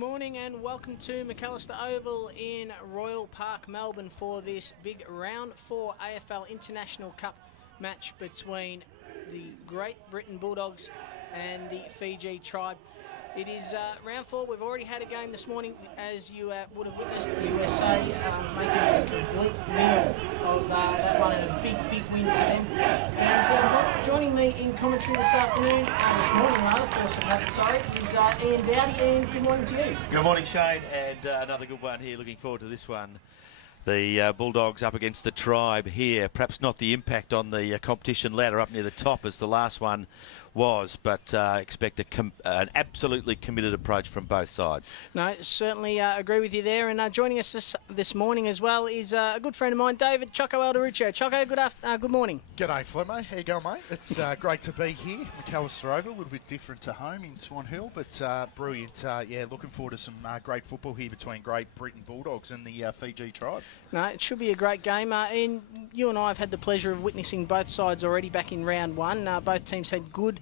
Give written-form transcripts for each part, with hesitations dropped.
Good morning and welcome to McAllister Oval in Royal Park, Melbourne for this big Round 4 AFL International Cup match between the Great Britain Bulldogs and the Fiji Tribe. It is Round 4. We've already had a game this morning, as you would have witnessed, the USA making a complete meal of that one, and a big win to them. And joining me in commentary this afternoon, this morning rather, first of that, sorry, is Ian Dowdy. Ian, good morning to you. Good morning, Shane, and another good one here. Looking forward to this one. The Bulldogs up against the Tribe here. Perhaps not the impact on the competition ladder up near the top as the last one was, but expect an absolutely committed approach from both sides. No, certainly agree with you there. And joining us this morning as well is a good friend of mine, David Choco Alderuccio. Choco, good morning. G'day, Flemmo. How you going, mate? It's great to be here. McAllister Oval, a little bit different to home in Swan Hill, but brilliant. Looking forward to some great football here between Great Britain Bulldogs and the Fiji Tribe. No, it should be a great game. Ian, you and I have had the pleasure of witnessing both sides already back in round one. Both teams had good,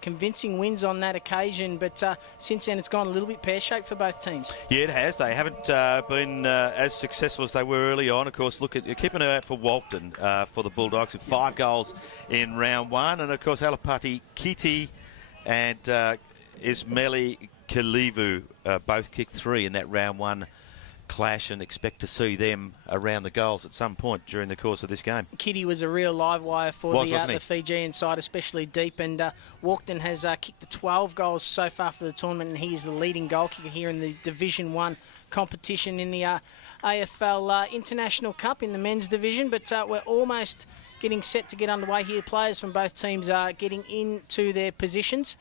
convincing wins on that occasion, but since then it's gone a little bit pear-shaped for both teams. Yeah, it has. They haven't been as successful as they were early on. Of course, keep an eye out for Walton for the Bulldogs with 5 goals in round one, and of course Alapati Kiti and Ismaili Kalivu both kicked 3 in that round one clash, and expect to see them around the goals at some point during the course of this game. Kitty was a real live wire for the Fijian side, especially deep, and Walkden has kicked the 12 goals so far for the tournament, and he is the leading goal kicker here in the Division 1 competition in the AFL International Cup in the men's division. But we're almost getting set to get underway here. Players from both teams are getting into their positions,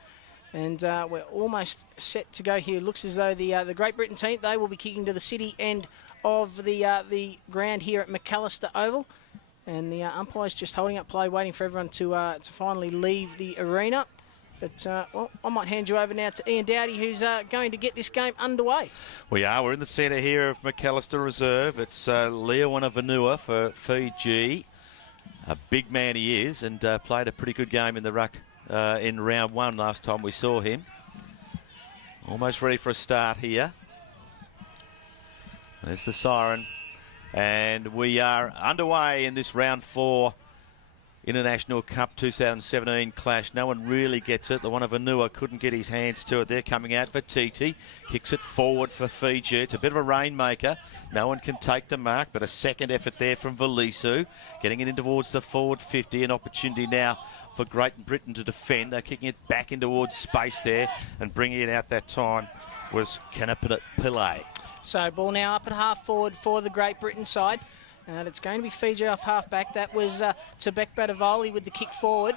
and we're almost set to go here. Looks as though the Great Britain team, they will be kicking to the city end of the ground here at McAllister Oval. And the umpire's just holding up play, waiting for everyone to finally leave the arena. But, I might hand you over now to Ian Dowdy, who's going to get this game underway. We are. We're in the centre here of McAllister Reserve. It's Leo Vanua for Fiji. A big man he is, and played a pretty good game in the ruck in round one last time we saw him. Almost ready for a start here. There's the siren, and we are underway in this round 4 International Cup 2017 clash. No one really gets it. The one of Vanua couldn't get his hands to it. They're coming out for Titi. Kicks it forward for Fiji. It's a bit of a rainmaker. No one can take the mark, but a second effort there from Valisu. Getting it in towards the forward 50. An opportunity now for Great Britain to defend. They're kicking it back in towards space there, and bringing it out that time was Kanapita Pillay. So ball now up at half forward for the Great Britain side. And it's going to be Fiji off half-back. That was Tebek Badavoli with the kick forward.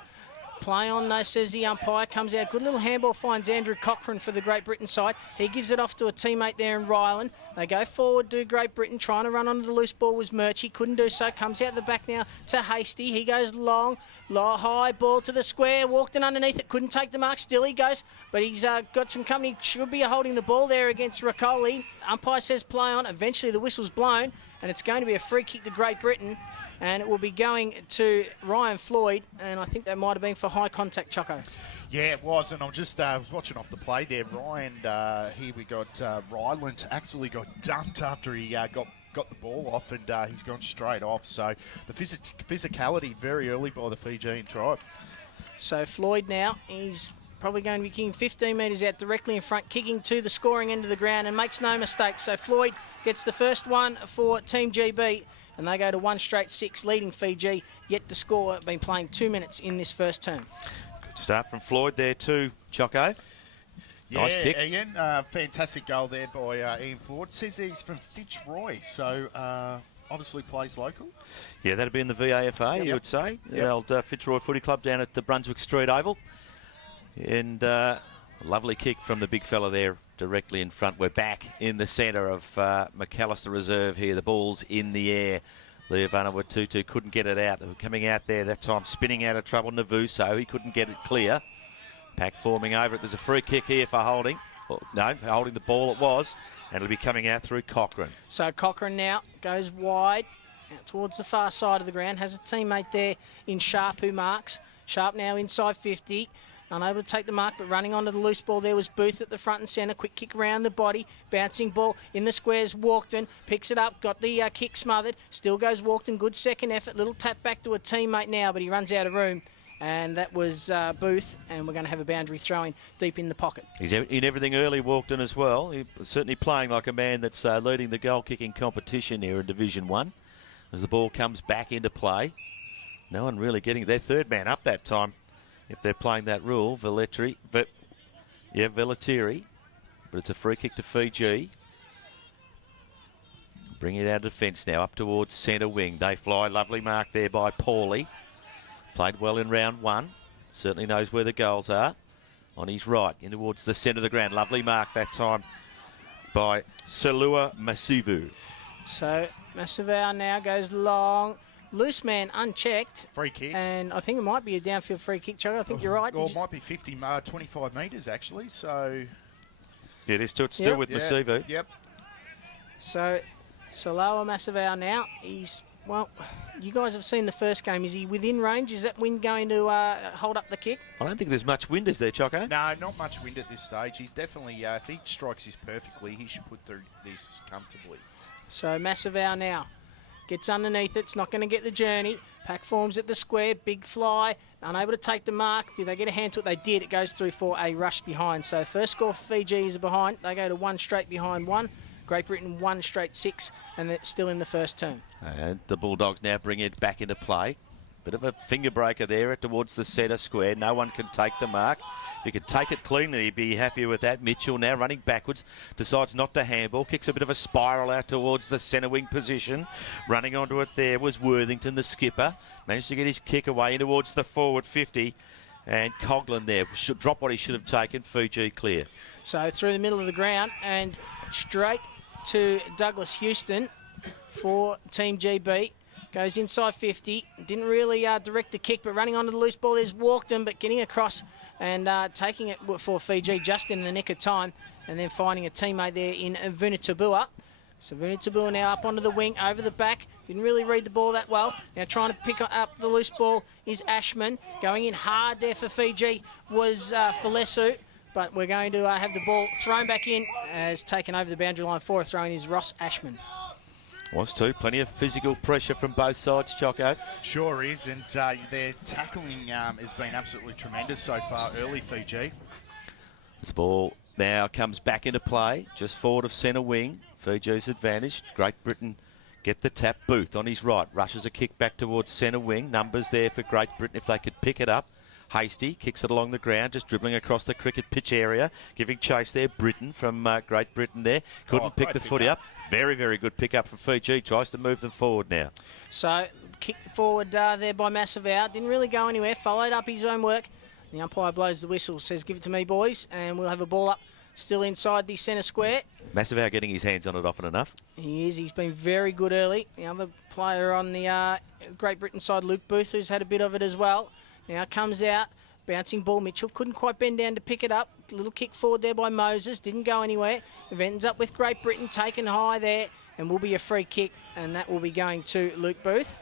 Play on, though, says the umpire. Comes out. Good little handball finds Andrew Cochrane for the Great Britain side. He gives it off to a teammate there in Ryland. They go forward to Great Britain. Trying to run onto the loose ball was Murchie. Couldn't do so. Comes out the back now to Hasty. He goes long, high ball to the square. Walked in underneath it. Couldn't take the mark. Still he goes. But he's got some company. Should be holding the ball there against Ricoli. Umpire says play on. Eventually the whistle's blown, and it's going to be a free kick to Great Britain. And it will be going to Ryan Floyd, and I think that might have been for high contact, Choco. Yeah, it was, and I was watching off the play there. Ryan, here we got Ryland actually got dumped after he got the ball off, and he's gone straight off. So the physicality very early by the Fijian Tribe. So Floyd now, he's probably going to be kicking 15 metres out directly in front, kicking to the scoring end of the ground, and makes no mistake. So Floyd gets the first one for Team GB, and they go to 1 straight 6, leading Fiji, yet to score. Been playing 2 minutes in this first term. Good start from Floyd there too, Choco. Yeah, nice kick. Ian, fantastic goal there by Ian Floyd. Says he's from Fitzroy, so obviously plays local. Yeah, that'd be in the VAFA, you would say. The old Fitzroy Footy Club down at the Brunswick Street Oval. And lovely kick from the big fella there directly in front. We're back in the centre of McAllister Reserve here. The ball's in the air. Leovana Watutu couldn't get it out. They were coming out there that time, spinning out of trouble. Navuso, he couldn't get it clear. Pack forming over it. There's a free kick here for holding. Well, no, holding the ball it was. And it'll be coming out through Cochrane. So Cochrane now goes wide out towards the far side of the ground. Has a teammate there in Sharp who marks. Sharp now inside 50. unable to take the mark, but running onto the loose ball there was Booth at the front and centre. Quick kick around the body, bouncing ball in the squares. Walkden picks it up, got the kick smothered. Still goes Walkden, good second effort. Little tap back to a teammate now, but he runs out of room. And that was Booth, and we're going to have a boundary throwing deep in the pocket. He's in everything early, Walkden as well. He's certainly playing like a man that's leading the goal-kicking competition here in Division 1. As the ball comes back into play, no one really getting their third man up that time. If they're playing that rule, Velletri, Velletiri, but it's a free kick to Fiji. Bring it out of defence now, up towards centre wing. They fly, lovely mark there by Paulie. Played well in round 1. Certainly knows where the goals are. On his right, in towards the centre of the ground. Lovely mark that time by Salua Masivu. So Masavau now goes long. Loose man unchecked. Free kick. And I think it might be a downfield free kick, Chuck. I think you're right. Or it might be 25 metres, actually. So Yeah, it is still with yeah. Masivu. Yep. So Salua Masavau now, he's... Well, you guys have seen the first game. Is he within range? Is that wind going to hold up the kick? I don't think there's much wind, is there, Choco? No, not much wind at this stage. He's definitely, if he strikes this perfectly, he should put through this comfortably. So Masavau now gets underneath it. It's not going to get the journey. Pack forms at the square. Big fly. Unable to take the mark. Did they get a hand to it? They did. It goes through for a rush behind. So first score for Fiji is behind. They go to 1 straight behind 1. Great Britain 1 straight 6, and they're still in the first term. And the Bulldogs now bring it back into play. Bit of a finger breaker there towards the centre square. No one can take the mark. If he could take it cleanly, he'd be happier with that. Mitchell now running backwards, decides not to handball, kicks a bit of a spiral out towards the centre wing position. Running onto it there was Worthington, the skipper. Managed to get his kick away in towards the forward 50. And Coughlin there should drop what he should have taken. Fiji clear. So through the middle of the ground and straight to Douglas Houston for Team GB. Goes inside 50. Didn't really direct the kick, but running onto the loose ball, there's Walkden, but getting across and taking it for Fiji just in the nick of time, and then finding a teammate there in Vunitabua. So Vunitabua now up onto the wing, over the back. Didn't really read the ball that well. Now trying to pick up the loose ball is Ashman. Going in hard there for Fiji was Falesu. But we're going to have the ball thrown back in as taken over the boundary line for a throw-in is Ross Ashman. Was too. Plenty of physical pressure from both sides, Choco. Sure is, and their tackling has been absolutely tremendous so far early, Fiji. This ball now comes back into play, just forward of centre wing. Fiji's advantage. Great Britain get the tap. Booth on his right. Rushes a kick back towards centre wing. Numbers there for Great Britain if they could pick it up. Hasty kicks it along the ground, just dribbling across the cricket pitch area, giving chase there. Britain from Great Britain there. Couldn't pick the footy up. Very, very good pick up for Fiji. Tries to move them forward now. So, kicked forward there by Masavau. Didn't really go anywhere. Followed up his own work. The umpire blows the whistle, says, give it to me, boys. And we'll have a ball up still inside the centre square. Masavau getting his hands on it often enough. He is. He's been very good early. The other player on the Great Britain side, Luke Booth, who's had a bit of it as well. Now comes out, bouncing ball. Mitchell couldn't quite bend down to pick it up. Little kick forward there by Moses. Didn't go anywhere. It ends up with Great Britain taken high there and will be a free kick, and that will be going to Luke Booth.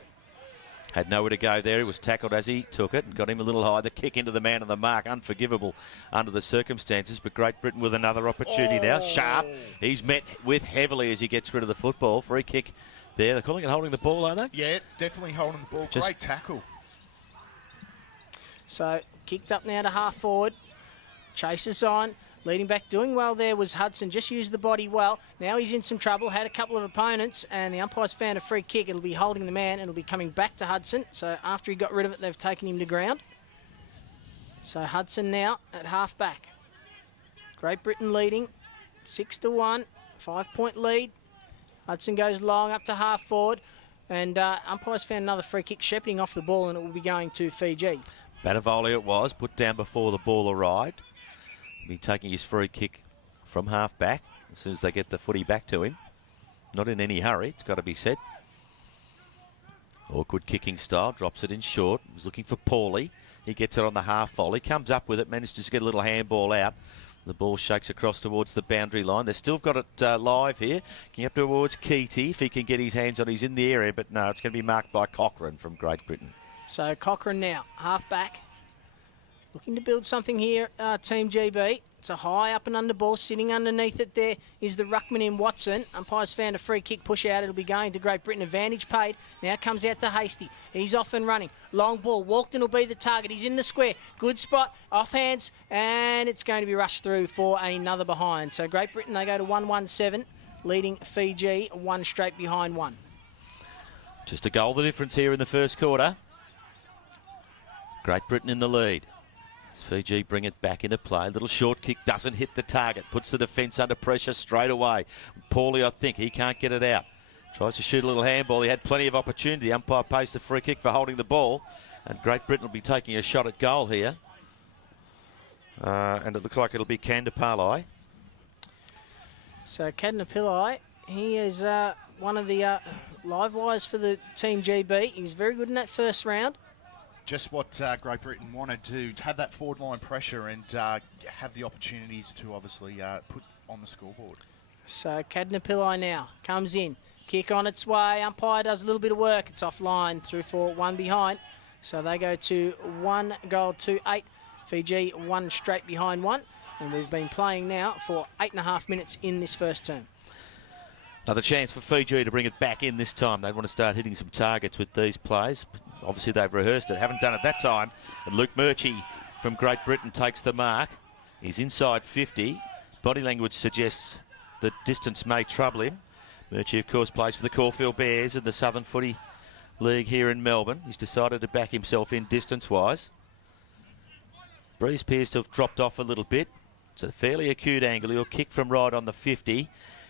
Had nowhere to go there. He was tackled as he took it and got him a little high. The kick into the man on the mark, unforgivable under the circumstances. But Great Britain with another opportunity now. Sharp. He's met with heavily as he gets rid of the football. Free kick there. They're calling it holding the ball, are they? Yeah, definitely holding the ball. Great tackle. So kicked up now to half forward. Chases on. Leading back, doing well there was Hudson. Just used the body well. Now he's in some trouble. Had a couple of opponents, and the umpire's found a free kick. It'll be holding the man, and it'll be coming back to Hudson. So after he got rid of it, they've taken him to ground. So Hudson now at half back. Great Britain leading 6-1, 5-point lead. Hudson goes long up to half forward, and umpire's found another free kick shepherding off the ball, and it will be going to Fiji. Batavoli it was, put down before the ball arrived. Be taking his free kick from half back as soon as they get the footy back to him. Not in any hurry, it's got to be said. Awkward kicking style, drops it in short. He's looking for Paulie. He gets it on the half volley, comes up with it, manages to get a little handball out. The ball shakes across towards the boundary line. They've still got it live here. Getting up towards Keaty if he can get his hands on it. He's in the area, but no, it's going to be marked by Cochrane from Great Britain. So Cochrane now, half back. Looking to build something here, Team GB. It's a high up and under ball. Sitting underneath it there is the ruckman in Watson. Umpire's found a free kick push out. It'll be going to Great Britain. Advantage paid. Now comes out to Hasty. He's off and running. Long ball. Walkden will be the target. He's in the square. Good spot. Off hands. And it's going to be rushed through for another behind. So Great Britain, they go to 1-1-7, leading Fiji one straight behind one. Just a goal the difference here in the first quarter. Great Britain in the lead. As Fiji bring it back into play. Little short kick doesn't hit the target. Puts the defence under pressure straight away. Paulie, I think, he can't get it out. Tries to shoot a little handball. He had plenty of opportunity. Umpire pays the free kick for holding the ball. And Great Britain will be taking a shot at goal here. And it looks like it'll be Kandapalai. So Kandapalai, he is one of the live wires for the Team GB. He was very good in that first round. Just what Great Britain wanted, to have that forward line pressure and have the opportunities to obviously put on the scoreboard. So Kandapalai now comes in. Kick on its way. Umpire does a little bit of work. It's offline through for one behind. So they go to 1-8. Fiji one straight behind one. And we've been playing now for 8.5 minutes in this first term. Another chance for Fiji to bring it back in this time. They want to start hitting some targets with these plays. Obviously, they've rehearsed it, haven't done it that time. And Luke Murchie from Great Britain takes the mark. He's inside 50. Body language suggests the distance may trouble him. Murchie, of course, plays for the Caulfield Bears in the Southern Footy League here in Melbourne. He's decided to back himself in distance-wise. Breeze appears to have dropped off a little bit. It's a fairly acute angle. He'll kick from right on the 50.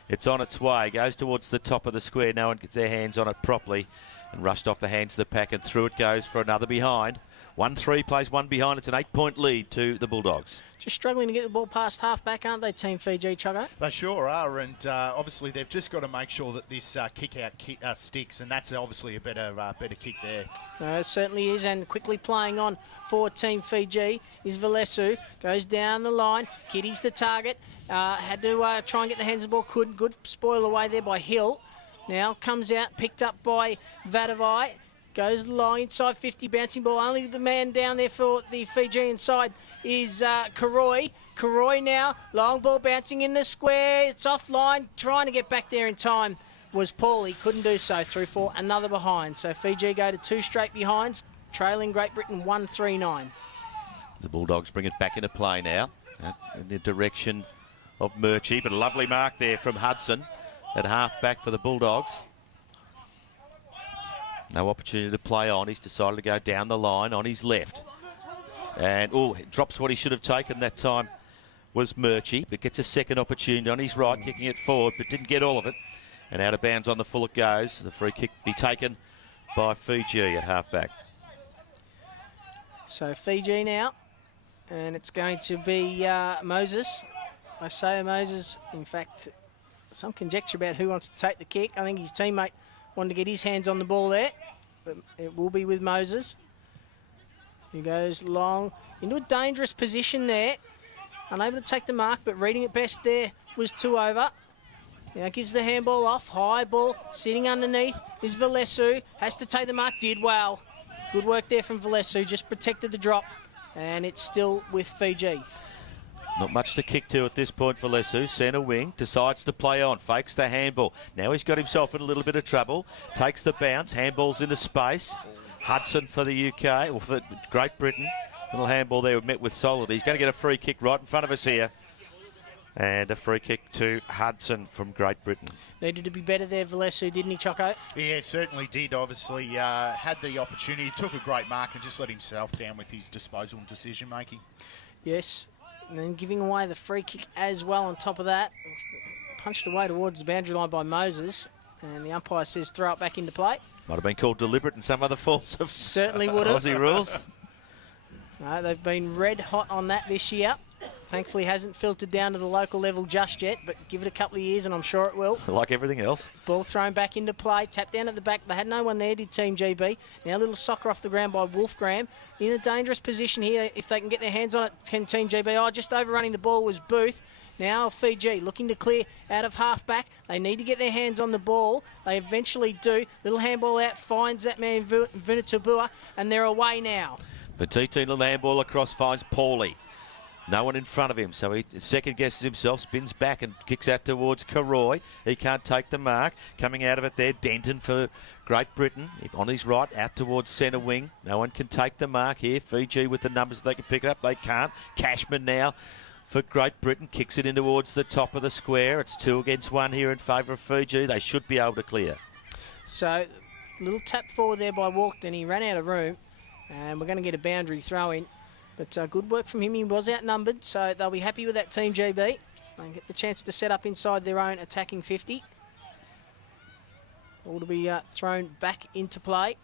It's on its way. Goes towards the top of the square. No one gets their hands on it properly. And rushed off the hands of the pack, and through it goes for another behind. 1-3 plays one behind. It's an 8-point lead to the Bulldogs. Just struggling to get the ball past half-back, aren't they, Team Fiji, Chuggo? They sure are, and obviously they've just got to make sure that this kick-out sticks, and that's obviously a better kick there. No, it certainly is, and quickly playing on for Team Fiji is Valesu. Goes down the line. Kitty's the target. Had to try and get the hands of the ball. Couldn't. Good spoil away there by Hill. Now comes out, picked up by Vadavai. Goes long inside 50, bouncing ball. Only the man down there for the Fijian side is Karoi. Karoi now, long ball bouncing in the square. It's offline. Trying to get back there in time was Paulie. Couldn't do so. Through for another behind. So Fiji go to two straight behinds, trailing Great Britain 1-3-9. The Bulldogs bring it back into play now in the direction of Murchie. But a lovely mark there from Hudson at half-back for the Bulldogs. No opportunity to play on. He's decided to go down the line on his left. And, drops what he should have taken that time was Murchie, but gets a second opportunity on his right, kicking it forward, but didn't get all of it. And out of bounds on the full it goes. The free kick be taken by Fiji at half-back. So Fiji now, and it's going to be Moses. I say Moses, in fact, some conjecture about who wants to take the kick. I think his teammate wanted to get his hands on the ball there, but it will be with Moses. He goes long into a dangerous position there. Unable to take the mark, but reading it best there was two over. Now gives the handball off. High ball sitting underneath is Valesu. Has to take the mark. Did well. Good work there from Valesu. Just protected the drop. And it's still with Fiji. Not much to kick to at this point for Lesu. Centre wing, decides to play on, fakes the handball. Now he's got himself in a little bit of trouble. Takes the bounce, handballs into space. Hudson for the UK, or for Great Britain. Little handball there met with solid. He's going to get a free kick right in front of us here. And a free kick to Hudson from Great Britain. Needed to be better there, Valesu, didn't he, Choco? Yeah, certainly did. Obviously had the opportunity, took a great mark and just let himself down with his disposal and decision-making. Yes. And then giving away the free kick as well on top of that. Punched away towards the boundary line by Moses. And the umpire says throw it back into play. Might have been called deliberate in some other forms of certainly would have. Aussie rules. No, they've been red hot on that this year. Thankfully hasn't filtered down to the local level just yet, but give it a couple of years and I'm sure it will. Like everything else. Ball thrown back into play, tapped down at the back. They had no one there, did Team GB. Now a little soccer off the ground by Wolfgram. In a dangerous position here if they can get their hands on it, can Team GB. Oh, just overrunning the ball was Booth. Now Fiji looking to clear out of half-back. They need to get their hands on the ball. They eventually do. Little handball out, finds that man Vunitabua, and they're away now. Petite, little handball across, finds Paulie. No one in front of him, so he second guesses himself, spins back and kicks out towards Karoy. He can't take the mark. Coming out of it there, Denton for Great Britain. On his right, out towards centre wing. No one can take the mark here. Fiji with the numbers, they can pick it up. They can't. Cashman now for Great Britain. Kicks it in towards the top of the square. It's 2 against 1 here in favour of Fiji. They should be able to clear. So, little tap forward there by Walkden. He ran out of room. And we're going to get a boundary throw in. But good work from him. He was outnumbered, so they'll be happy with that Team GB. They get the chance to set up inside their own attacking 50. All to be thrown back into play.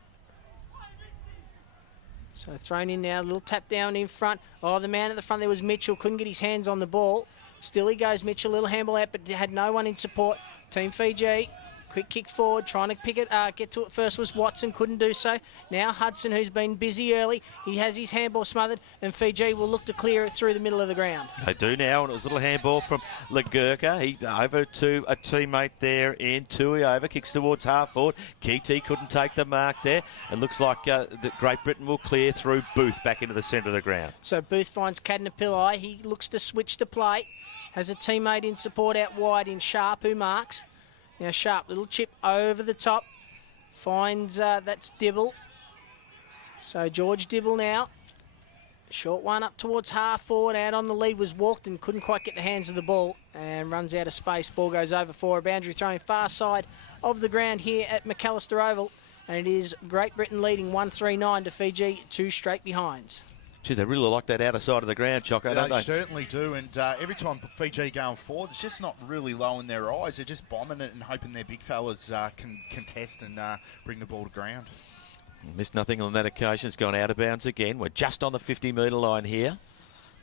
So thrown in now, a little tap down in front. Oh, the man at the front there was Mitchell. Couldn't get his hands on the ball. Still he goes, Mitchell. Little handball out, but had no one in support. Team Fiji. Quick kick forward, trying to pick it, get to it first was Watson, couldn't do so. Now Hudson, who's been busy early, he has his handball smothered, and Fiji will look to clear it through the middle of the ground. They do now, and it was a little handball from Legurka. He over to a teammate there in Tui over, kicks towards half forward. Kiti couldn't take the mark there, and looks like the Great Britain will clear through Booth back into the centre of the ground. So Booth finds Cadna Pillai. He looks to switch the play, has a teammate in support out wide in Sharp, who marks. Now Sharp, little chip over the top, finds that's Dibble. So George Dibble now. Short one up towards half forward, out on the lead was Walked and couldn't quite get the hands of the ball and runs out of space. Ball goes over for a boundary throwing far side of the ground here at McAllister Oval. And it is Great Britain leading 1-3-9 to Fiji, 2 straight behinds. Gee, they really like that outer side of the ground, Choco, don't they? They certainly do, and every time Fiji going forward, it's just not really low in their eyes. They're just bombing it and hoping their big fellas can contest and bring the ball to ground. Missed nothing on that occasion. It's gone out of bounds again. We're just on the 50-metre line here.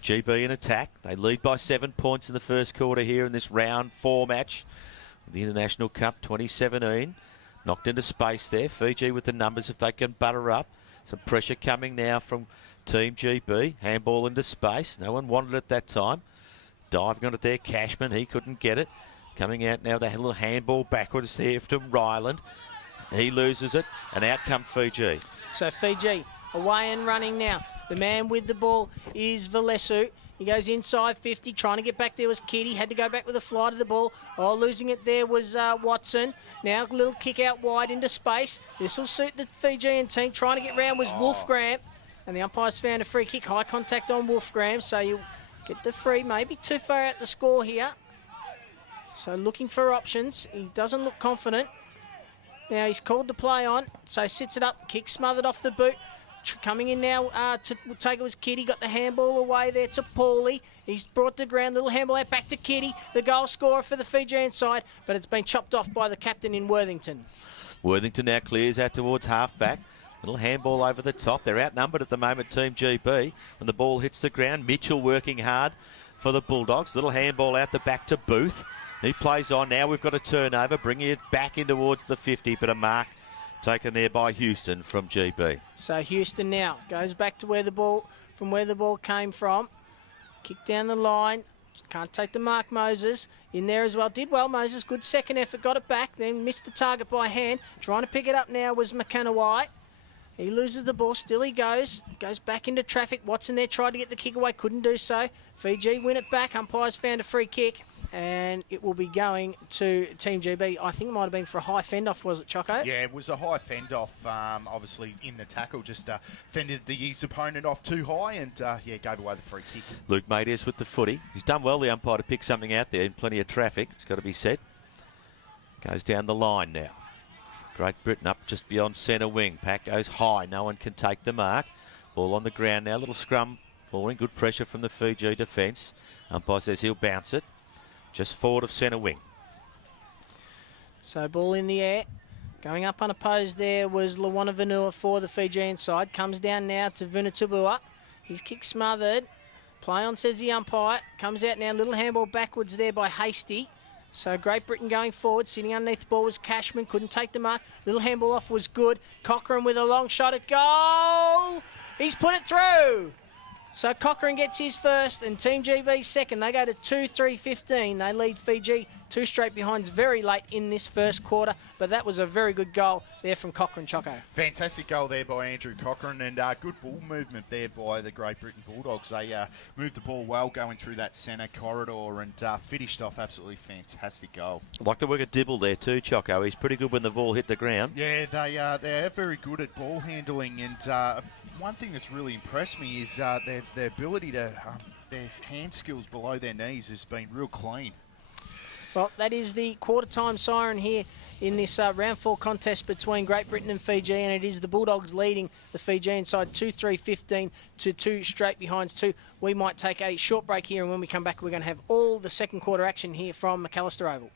GB in attack. They lead by 7 points in the first quarter here in this round 4 match. The International Cup 2017. Knocked into space there. Fiji with the numbers if they can butter up. Some pressure coming now from Team GB. Handball into space. No one wanted it that time. Diving on it there. Cashman, he couldn't get it. Coming out now, they had a little handball backwards there from Ryland. He loses it, and out come Fiji. So Fiji away and running now. The man with the ball is Valesu. He goes inside 50, trying to get back there was Kitty. Had to go back with a fly to the ball. Oh, losing it there was Watson. Now a little kick out wide into space. This will suit the Fijian team. Trying to get round was Wolfgram. And the umpires found a free kick. High contact on Wolfgram. So you get the free. Maybe too far out the score here. So looking for options. He doesn't look confident. Now he's called the play on. So sits it up. Kick smothered off the boot. Coming in now to take it was Kitty. Got the handball away there to Paulie. He's brought to ground. Little handball out back to Kitty. The goal scorer for the Fijian side. But it's been chopped off by the captain in Worthington. Worthington now clears out towards half-back. Little handball over the top. They're outnumbered at the moment, Team GB. When the ball hits the ground, Mitchell working hard for the Bulldogs. Little handball out the back to Booth. He plays on. Now we've got a turnover, bringing it back in towards the 50, but a mark taken there by Houston from GB. So Houston now goes back to where the ball came from. Kick down the line. Can't take the mark, Moses. In there as well. Did well, Moses. Good second effort. Got it back. Then missed the target by hand. Trying to pick it up now was McCanaway. He loses the ball. Still he goes. Goes back into traffic. Watson there tried to get the kick away. Couldn't do so. Fiji win it back. Umpires found a free kick. And it will be going to Team GB. I think it might have been for a high fend-off, was it, Choco? Yeah, it was a high fend-off, obviously, in the tackle. Just fended his opponent off too high and, gave away the free kick. Luke Matias with the footy. He's done well, the umpire, to pick something out there in plenty of traffic. It's got to be said. Goes down the line now. Great Britain up just beyond centre wing. Pack goes high. No one can take the mark. Ball on the ground now. Little scrum falling. Good pressure from the Fiji defence. Umpire says he'll bounce it. Just forward of centre wing. So ball in the air. Going up unopposed there was Lawana Vanua for the Fijian side. Comes down now to Vunatubua. His kick smothered. Play on, says the umpire. Comes out now. Little handball backwards there by Hasty. So Great Britain going forward. Sitting underneath the ball was Cashman. Couldn't take the mark. Little handball off was good. Cochrane with a long shot at goal. He's put it through. So Cochrane gets his first and Team GB second. They go to 2-3-15. They lead Fiji 2 straight behinds very late in this first quarter, but that was a very good goal there from Cochrane Choco. Fantastic goal there by Andrew Cochrane, and good ball movement there by the Great Britain Bulldogs. They moved the ball well going through that centre corridor and finished off absolutely fantastic goal. I'd like to work a Dibble there too, Choco. He's pretty good when the ball hit the ground. Yeah, they're very good at ball handling, and one thing that's really impressed me is their ability to, their hand skills below their knees has been real clean. Well, that is the quarter-time siren here in this round 4 contest between Great Britain and Fiji, and it is the Bulldogs leading the Fijian side 2-3-15 to 2 straight behinds 2. We might take a short break here, and when we come back, we're going to have all the second quarter action here from McAllister Oval.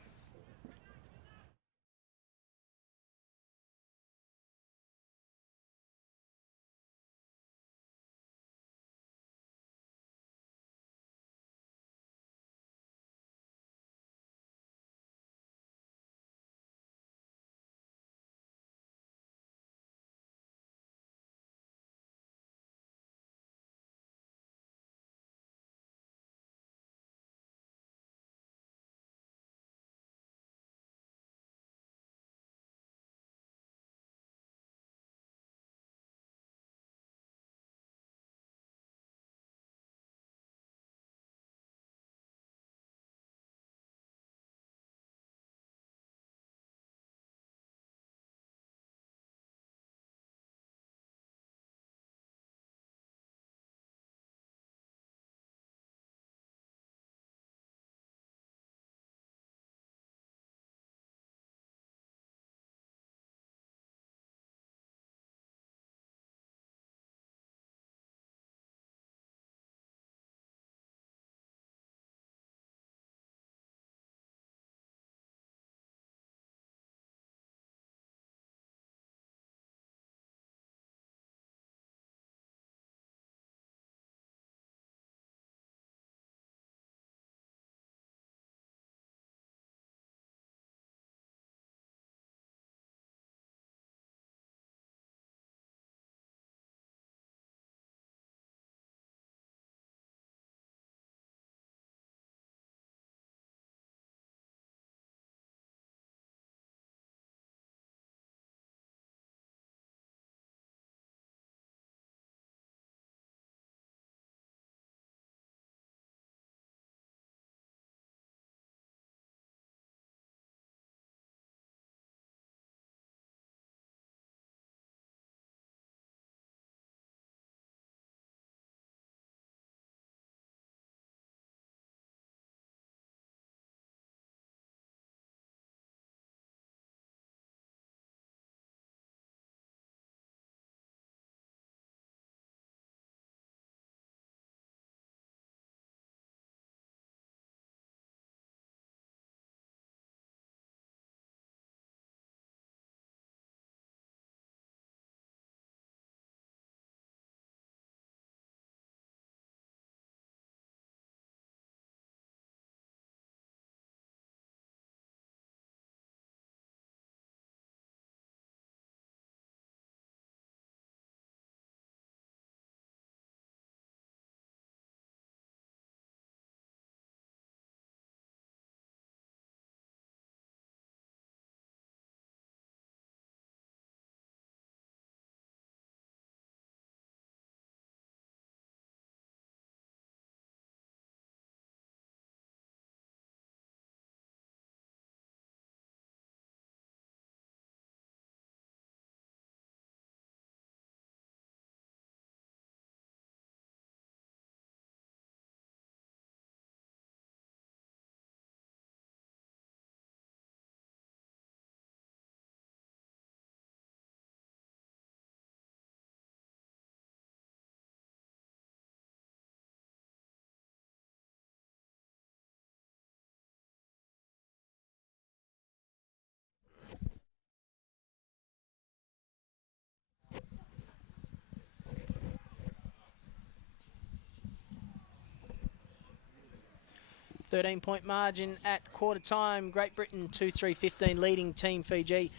.13 margin at quarter time. Great Britain 2-3-15 leading Team Fiji.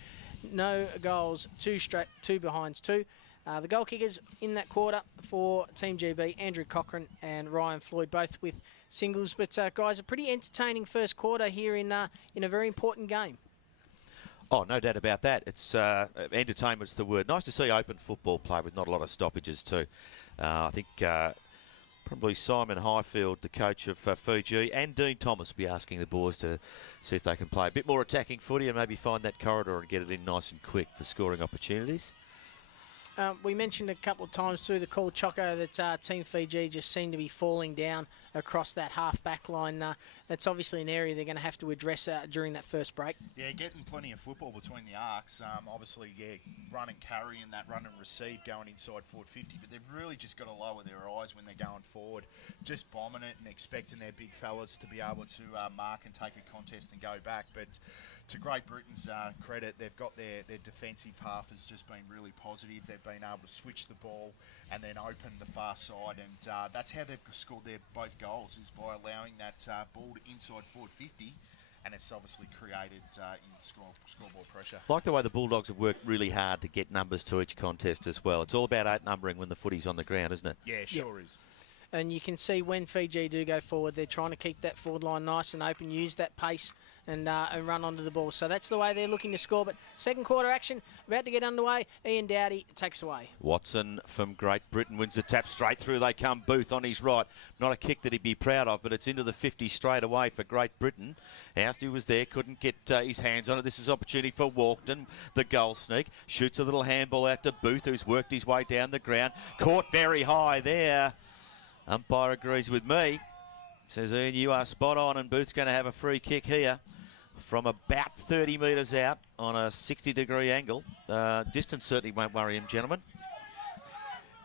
No goals, 2 straight, 2 behinds 2. The goal kickers in that quarter for Team GB, Andrew Cochran and Ryan Floyd, both with singles. But, guys, a pretty entertaining first quarter here in a very important game. Oh, no doubt about that. It's entertainment's the word. Nice to see open football play with not a lot of stoppages too. I think probably Simon Highfield, the coach of Fiji, and Dean Thomas will be asking the boys to see if they can play a bit more attacking footy and maybe find that corridor and get it in nice and quick for scoring opportunities. We mentioned a couple of times through the call, Choco, that Team Fiji just seemed to be falling down across that half-back line. That's obviously an area they're going to have to address during that first break. Yeah, getting plenty of football between the arcs. Obviously, yeah, run and carry and that run and receive going inside forward 50, but they've really just got to lower their eyes when they're going forward, just bombing it and expecting their big fellas to be able to mark and take a contest and go back. But to Great Britain's credit, they've got their defensive half has just been really positive. They've been able to switch the ball and then open the far side, and that's how they've scored their both goals, is by allowing that ball to inside forward 50, and it's obviously created scoreboard pressure. I like the way the Bulldogs have worked really hard to get numbers to each contest as well. It's all about outnumbering when the footy's on the ground, isn't it? Yeah, sure is. And you can see when Fiji do go forward, they're trying to keep that forward line nice and open, use that pace and run onto the ball. So that's the way they're looking to score. But second quarter action about to get underway. Ian Dowdy takes away. Watson from Great Britain wins the tap. Straight through they come. Booth on his right. Not a kick that he'd be proud of, but it's into the 50 straight away for Great Britain. Ousty was there, couldn't get his hands on it. This is opportunity for Walkden, the goal sneak. Shoots a little handball out to Booth, who's worked his way down the ground. Caught very high there. Umpire agrees with me. Says, Ian, you are spot on, and Booth's going to have a free kick here from about 30 metres out on a 60-degree angle. Distance certainly won't worry him, gentlemen.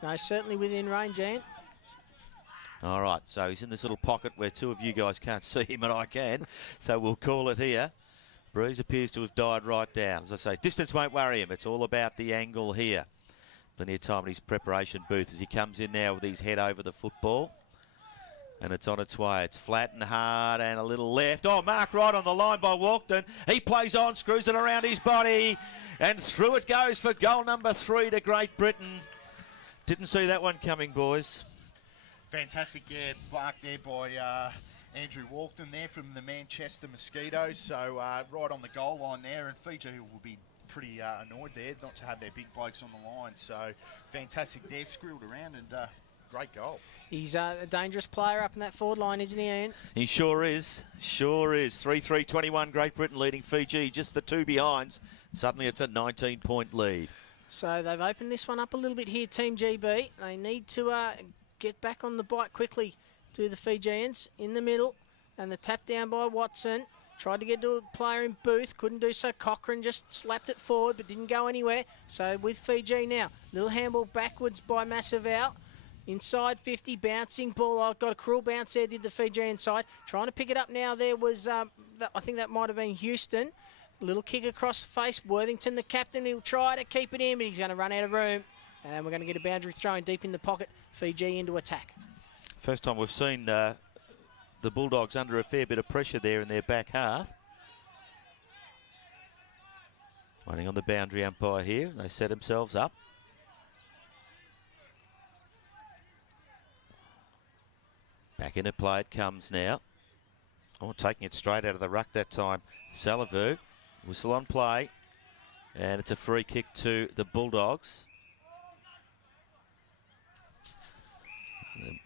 No, certainly within range, Ian. All right, so he's in this little pocket where two of you guys can't see him and I can, so we'll call it here. Breeze appears to have died right down. As I say, distance won't worry him. It's all about the angle here. Plenty of time in his preparation booth as he comes in now with his head over the football. And it's on its way. It's flat and hard and a little left. Oh, mark right on the line by Walkden. He plays on, screws it around his body. And through it goes for goal number 3 to Great Britain. Didn't see that one coming, boys. Fantastic, yeah, mark there by Andrew Walkden there from the Manchester Mosquitoes. So right on the goal line there. And Fiji will be pretty annoyed there not to have their big blokes on the line. So fantastic there, squirreled around and great goal. He's a dangerous player up in that forward line, isn't he, Ian? He sure is. Sure is. 3-3-21, Great Britain leading Fiji, just the two behinds. Suddenly it's a 19-point lead. So they've opened this one up a little bit here, Team GB. They need to get back on the bike quickly to the Fijians in the middle. And the tap down by Watson. Tried to get to a player in Booth, couldn't do so. Cochran just slapped it forward but didn't go anywhere. So with Fiji now, little handball backwards by Massavau. Inside 50, bouncing ball. Oh, got a cruel bounce there, did the Fijian side. Trying to pick it up now there was, I think that might have been Houston. Little kick across the face. Worthington, the captain, he'll try to keep it in, but he's going to run out of room. And we're going to get a boundary thrown deep in the pocket. Fiji into attack. First time we've seen the Bulldogs under a fair bit of pressure there in their back half. Waiting on the boundary umpire here. They set themselves up. Back into play it comes now. Oh, taking it straight out of the ruck that time. Salavu, whistle on play. And it's a free kick to the Bulldogs.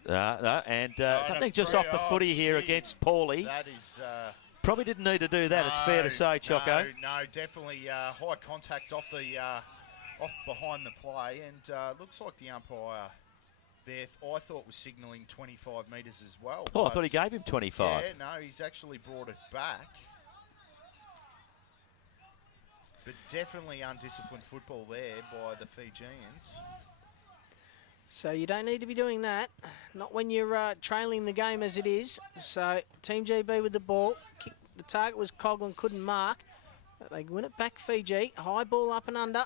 Something just off the footy here against Paulie. That is... Probably didn't need to do that, it's fair to say, Choco. No, definitely high contact off behind the play, and looks like the umpire there, I thought, was signalling 25 metres as well. Oh, I thought he gave him 25. Yeah, no, he's actually brought it back. But definitely undisciplined football there by the Fijians. So you don't need to be doing that, not when you're trailing the game as it is. So Team GB with the ball. The target was Coughlin, couldn't mark. But they win it back, Fiji. High ball up and under.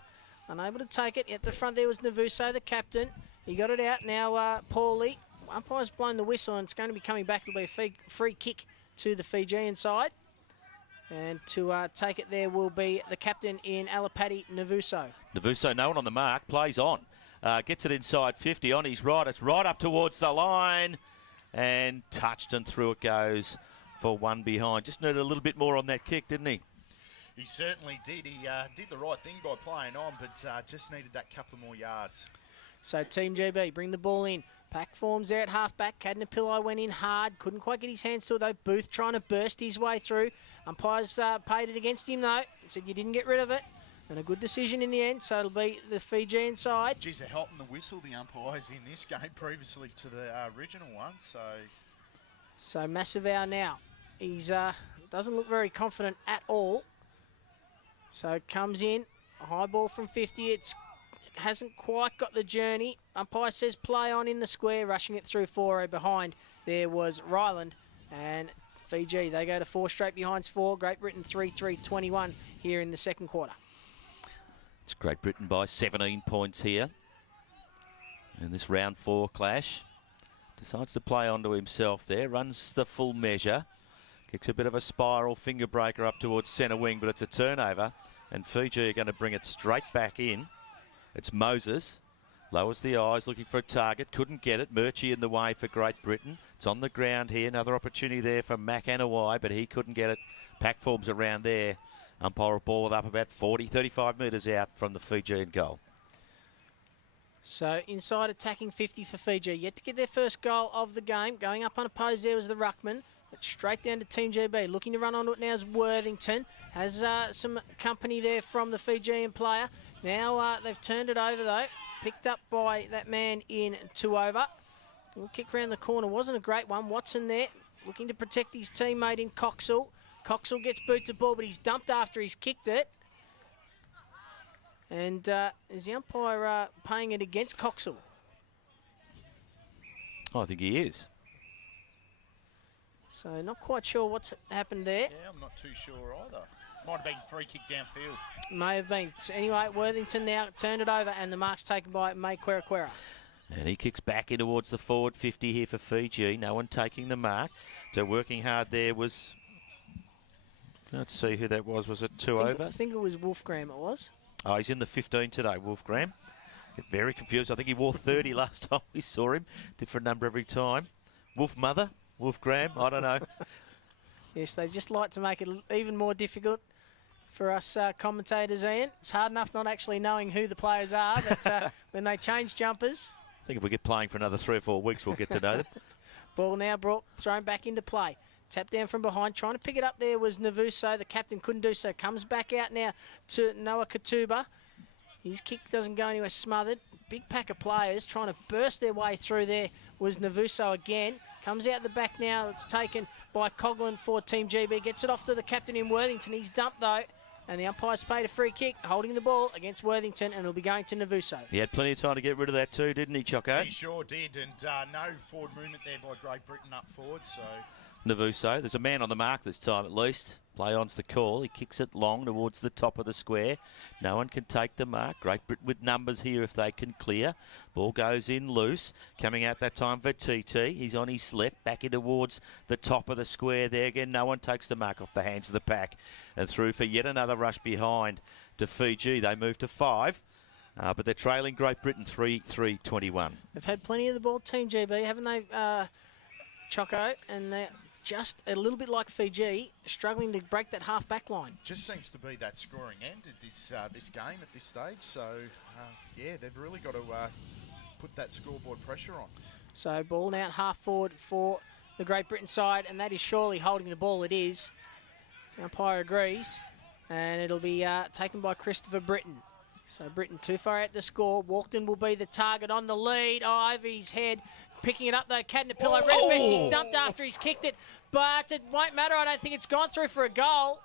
Unable to take it. At the front there was Navuso, the captain. He got it out. Now Paulie. Umpire's blown the whistle and it's going to be coming back. It'll be a free kick to the Fijian side. And to take it there will be the captain in Alapati, Navuso. Navuso, no one on the mark, plays on. Gets it inside 50 on his right. It's right up towards the line. And touched and through it goes for one behind. Just needed a little bit more on that kick, didn't he? He certainly did. He did the right thing by playing on, but just needed that couple of more yards. So Team GB bring the ball in. Pack forms there at halfback. Cadnapilli went in hard. Couldn't quite get his hands to it though. Booth trying to burst his way through. Umpires paid it against him though. Said you didn't get rid of it. And a good decision in the end. So it'll be the Fijian side. Geez, they're hot in the whistle, the umpires, in this game previously to the original one. So Massavow now. He's doesn't look very confident at all. So comes in. A high ball from 50. It's hasn't quite got the journey. Umpire says play on in the square, rushing it through 4-0 behind. There was Ryland and Fiji. They go to 4 straight behinds 4. Great Britain 3-3-21 here in the second quarter. It's Great Britain by 17 points here. In this round 4 clash. Decides to play onto himself there. Runs the full measure. Kicks a bit of a spiral finger breaker up towards centre wing, but it's a turnover. And Fiji are going to bring it straight back in. It's Moses. Lowers the eyes, looking for a target. Couldn't get it. Murchie in the way for Great Britain. It's on the ground here. Another opportunity there for Mac Anawai, but he couldn't get it. Pack forms around there. Umpire will ball it up about 40, 35 metres out from the Fijian goal. So inside attacking 50 for Fiji. Yet to get their first goal of the game. Going up unopposed there was the ruckman. But straight down to Team GB. Looking to run onto it now is Worthington. Has some company there from the Fijian player. Now they've turned it over though. Picked up by that man in 2 over. Little kick around the corner. Wasn't a great one. Watson there looking to protect his teammate in Coxall. Coxall gets boot to ball, but he's dumped after he's kicked it. And is the umpire paying it against Coxall? I think he is. So not quite sure what's happened there. yeah, I'm not too sure either. Might have been free kick downfield. May have been. So anyway, Worthington now turned it over and the mark's taken by May Quera. And he kicks back in towards the forward 50 here for Fiji. No one taking the mark. So working hard there was... Let's see who that was. Was it 2 over? I think it was Wolf Graham, it was. Oh, he's in the 15 today, Wolf Graham. Get very confused. I think he wore 30 last time we saw him. Different number every time. Wolf Mother, Wolf Graham, I don't know. Yes, they just like to make it even more difficult for us commentators, Ian. It's hard enough not actually knowing who the players are, but when they change jumpers... I think if we get playing for another 3 or 4 weeks, we'll get to know them. Ball now thrown back into play. Tap down from behind. Trying to pick it up there was Navuso. The captain couldn't do so. Comes back out now to Noah Katuba. His kick doesn't go anywhere, smothered. Big pack of players trying to burst their way through there was Navuso again. Comes out the back now. It's taken by Coughlin for Team GB. Gets it off to the captain in Worthington. He's dumped though. And the umpire's paid a free kick, holding the ball against Worthington, and it'll be going to Navuso. He had plenty of time to get rid of that too, didn't he, Choco? He sure did, and no forward movement there by Great Britain up forward, so... Navuso, there's a man on the mark this time at least. Play on's the call. He kicks it long towards the top of the square. No one can take the mark. Great Britain with numbers here if they can clear. Ball goes in loose. Coming out that time for TT. He's on his left, back in towards the top of the square there again. No one takes the mark off the hands of the pack. And through for yet another rush behind to Fiji. They move to 5. But they're trailing Great Britain 3-3-21. They've had plenty of the ball, Team GB, haven't they, Choco? And they're just a little bit like Fiji, struggling to break that half-back line. Just seems to be that scoring end at this game at this stage. So, yeah, they've really got to put that scoreboard pressure on. So, ball now half forward for the Great Britain side, and that is surely holding the ball. It is. The umpire agrees, and it'll be taken by Christopher Britton. So, Britain too far out to score. Walkden will be the target on the lead. Oh, over his head. Picking it up though, Cadnapilli. Red Vest, he's dumped after he's kicked it, but it won't matter. I don't think it's gone through for a goal.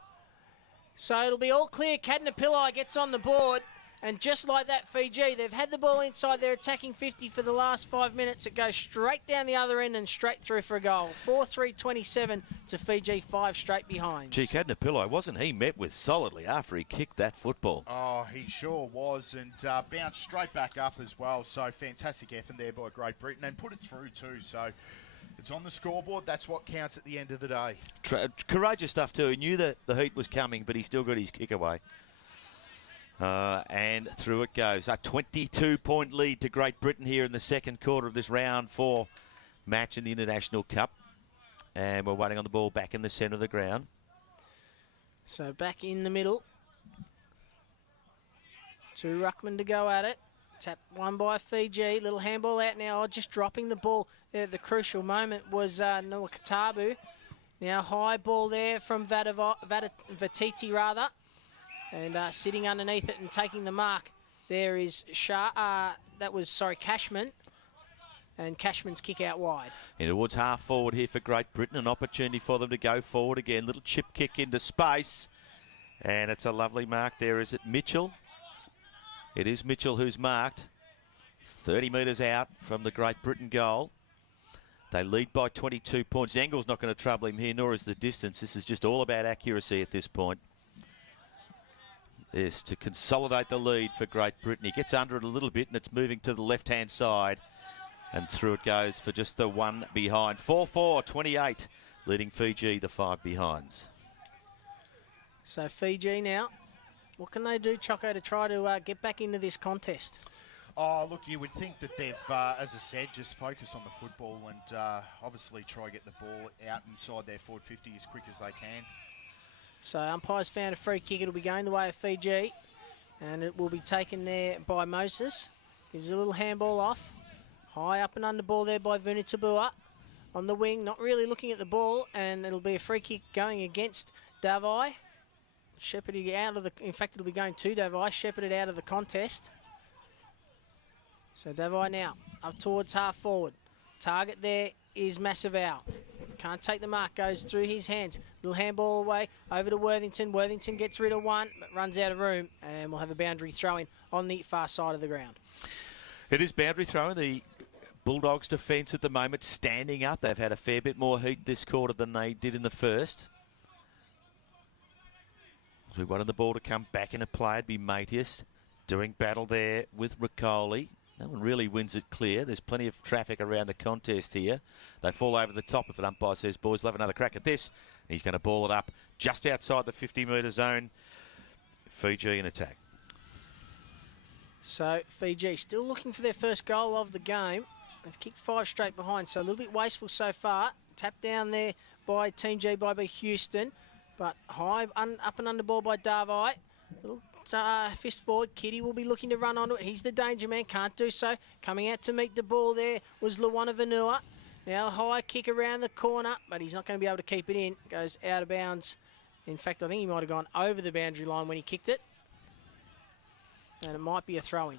So it'll be all clear. Cadnapilli gets on the board, and just like that, Fiji, they've had the ball inside. They're attacking 50 for the last 5 minutes. It goes straight down the other end and straight through for a goal. 4-3-27 to Fiji, 5 straight behind. Gee, Cadnapilli, wasn't he met with solidly after he kicked that football? Oh, he sure was, and bounced straight back up as well. So fantastic effort there by Great Britain, and put it through too. So it's on the scoreboard. That's what counts at the end of the day. Courageous stuff too. He knew that the heat was coming, but he still got his kick away. And through it goes. A 22-point lead to Great Britain here in the second quarter of this round 4 match in the International Cup. And we're waiting on the ball back in the centre of the ground. So back in the middle. 2 ruckmen to go at it. Tap one by Fiji. Little handball out now. Just dropping the ball there at the crucial moment was Noah Katabu. Now high ball there from Vatiti rather. And sitting underneath it and taking the mark. There is Cashman. And Cashman's kick out wide. And towards half forward here for Great Britain. An opportunity for them to go forward again. Little chip kick into space. And it's a lovely mark there. Is it Mitchell? It is Mitchell who's marked. 30 metres out from the Great Britain goal. They lead by 22 points. The angle's not going to trouble him here, nor is the distance. This is just all about accuracy at this point. This to consolidate the lead for Great Britain. He gets under it a little bit and it's moving to the left-hand side. And through it goes for just the one behind. 4-4, 28, leading Fiji, the 5 behinds. So Fiji now, what can they do, Choco, to try to get back into this contest? Oh, look, you would think that they've, as I said, just focus on the football and obviously try to get the ball out inside their forward 50 as quick as they can. So umpires found a free kick. It'll be going the way of Fiji, and it will be taken there by Moses. Gives a little handball off. High up and under ball there by Vunitabua on the wing, not really looking at the ball, and it'll be a free kick going against Davai. Shepherded out of the, in fact, it'll be going to Davai, shepherded out of the contest. So Davai now up towards half forward. Target there is Massavau. Can't take the mark, goes through his hands. Little handball away over to Worthington. Worthington gets rid of one, but runs out of room, and we'll have a boundary throw in on the far side of the ground. It is boundary throw. The Bulldogs' defence at the moment standing up. They've had a fair bit more heat this quarter than they did in the first. So we wanted the ball to come back into play. It'd be Matius doing battle there with Riccoli. No one really wins it clear. There's plenty of traffic around the contest here. They fall over the top if an umpire says, boys, we'll have another crack at this. He's going to ball it up just outside the 50-metre zone. Fiji in attack. So Fiji still looking for their first goal of the game. They've kicked 5 straight behind, so a little bit wasteful so far. Tapped down there by Team G by Houston, but high up and under ball by Davai. Little fist forward. Kitty will be looking to run onto it. He's the danger man, can't do so. Coming out to meet the ball there was Luana Vanua. Now a high kick around the corner, but he's not going to be able to keep it in. Goes out of bounds. In fact, I think he might have gone over the boundary line when he kicked it. And it might be a throw-in.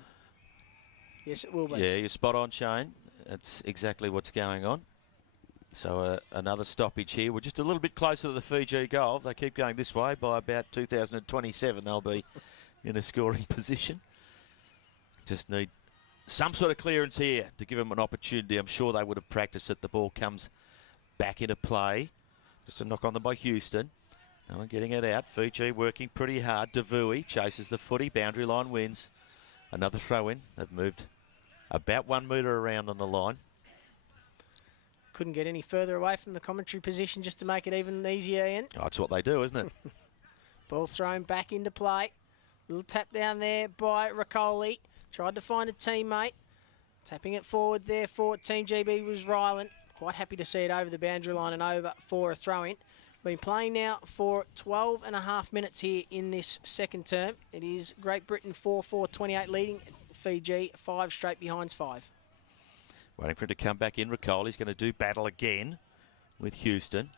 Yes, it will be. Yeah, you're spot on, Shane. That's exactly what's going on. So another stoppage here. We're just a little bit closer to the Fiji goal. If they keep going this way, by about 2027, they'll be in a scoring position. Just need some sort of clearance here to give them an opportunity. I'm sure they would have practiced it. The ball comes back into play. Just a knock on them by Houston. No one getting it out. Fiji working pretty hard. Davui chases the footy. Boundary line wins. Another throw in. They've moved about 1 metre around on the line. Couldn't get any further away from the commentary position just to make it even easier, Ian. Oh, that's what they do, isn't it? Ball thrown back into play. Little tap down there by Riccoli. Tried to find a teammate. Tapping it forward there for Team GB was Ryland. Quite happy to see it over the boundary line and over for a throw-in. Been playing now for 12 and a half minutes here in this second term. It is Great Britain 4-4-28 leading Fiji 5 straight behinds 5. Waiting for it to come back in. Riccoli's going to do battle again with Houston.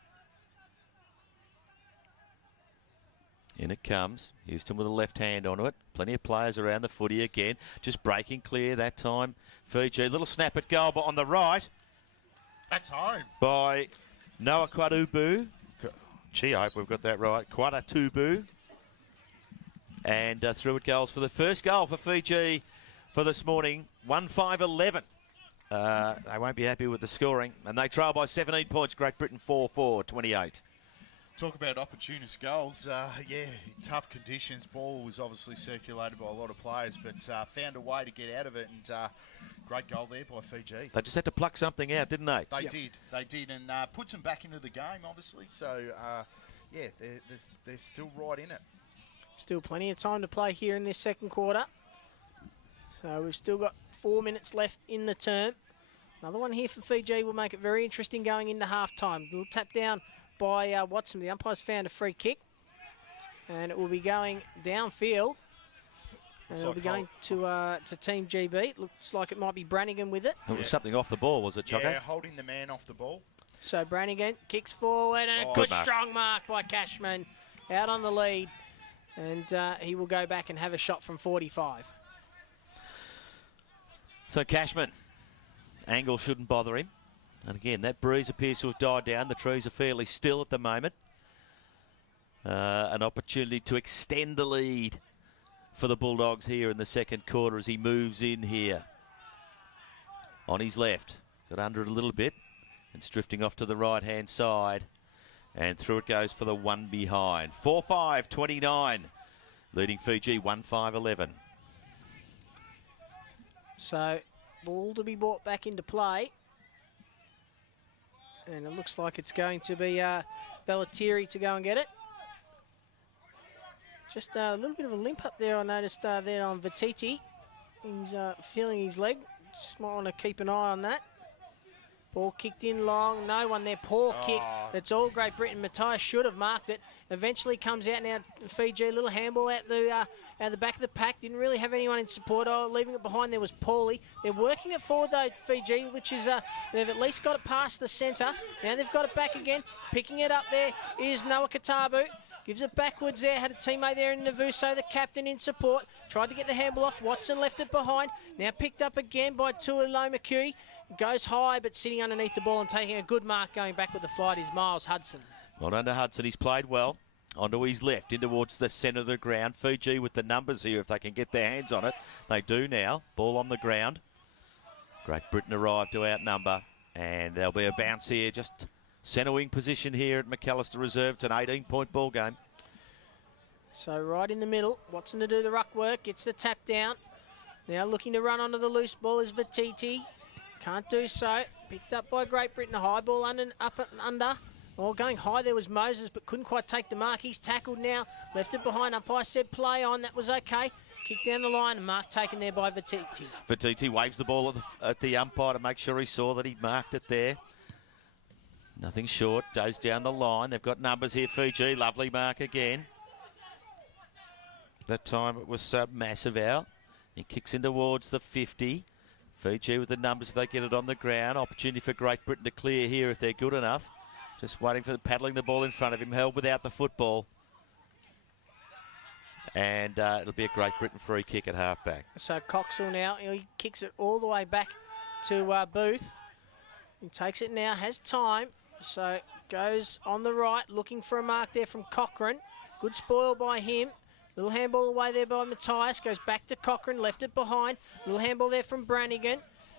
In it comes. Houston with a left hand onto it. Plenty of players around the footy again. Just breaking clear that time. Fiji. Little snap at goal, but on the right. That's home. By Noah Kwadubu. Gee, I hope we've got that right. Kwadubu. And through it goes for the first goal for Fiji for this morning. 1-5-11. They won't be happy with the scoring. And they trail by 17 points. Great Britain 4-4-28. Talk about opportunist goals. Yeah, tough conditions. Ball was obviously circulated by a lot of players, but found a way to get out of it. And great goal there by Fiji. They just had to pluck something out, didn't they? They did. And puts them back into the game, obviously. So, yeah, they're still right in it. Still plenty of time to play here in this second quarter. So we've still got 4 minutes left in the term. Another one here for Fiji will make it very interesting going into half-time. Little tap down by Watson. The umpire's found a free kick. And it will be going downfield. And it'll be going to Team GB. It looks like it might be Brannigan with it. It was something off the ball, was it, Choco? Yeah, holding the man off the ball. So Brannigan kicks forward and a good strong mark by Cashman out on the lead. And he will go back and have a shot from 45. So Cashman, angle shouldn't bother him. And again, that breeze appears to have died down. The trees are fairly still at the moment. An opportunity to extend the lead for the Bulldogs here in the second quarter as he moves in here. On his left, got under it a little bit. It's drifting off to the right-hand side. And through it goes for the one behind. 4-5-29, leading Fiji 1-5-11. So, ball to be brought back into play. And it looks like it's going to be Bellatieri to go and get it. Just a little bit of a limp up there, I noticed there on Vititi. He's feeling his leg. Just might want to keep an eye on that. Ball kicked in long. No one there. Poor kick. That's all Great Britain. Matthias should have marked it. Eventually comes out now. Fiji, little handball out the back of the pack. Didn't really have anyone in support. Leaving it behind there was Paulie. They're working it forward though, Fiji, which is they've at least got it past the centre. Now they've got it back again. Picking it up there is Noah Katabu. Gives it backwards there. Had a teammate there in Navuso, the captain in support. Tried to get the handball off. Watson left it behind. Now picked up again by Tuilomakui. Goes high, but sitting underneath the ball and taking a good mark going back with the flight is Miles Hudson. Well done to Hudson. He's played well. Onto his left, in towards the centre of the ground. Fiji with the numbers here if they can get their hands on it. They do now. Ball on the ground. Great Britain arrived to outnumber. And there'll be a bounce here. Just centre wing position here at McAllister Reserve. It's an 18-point ball game. So right in the middle. Watson to do the ruck work. Gets the tap down. Now looking to run onto the loose ball is Vititi. Can't do so. Picked up by Great Britain. High ball up and under. Oh, going high there was Moses, but couldn't quite take the mark. He's tackled now. Left it behind. Umpire said play on. That was okay. Kick down the line. Mark taken there by Vititi. Vititi waves the ball at the umpire to make sure he saw that he marked it there. Nothing short. Goes down the line. They've got numbers here, Fiji. Lovely mark again. That time it was massive out. He kicks in towards the 50. Fiji with the numbers if they get it on the ground. Opportunity for Great Britain to clear here if they're good enough. Just waiting for paddling the ball in front of him. Held without the football. And it'll be a Great Britain free kick at halfback. So Coxwell now, he kicks it all the way back to Booth. He takes it now, has time. So goes on the right, looking for a mark there from Cochrane. Good spoil by him. Little handball away there by Matthias. Goes back to Cochrane, left it behind. Little handball there from Brannigan.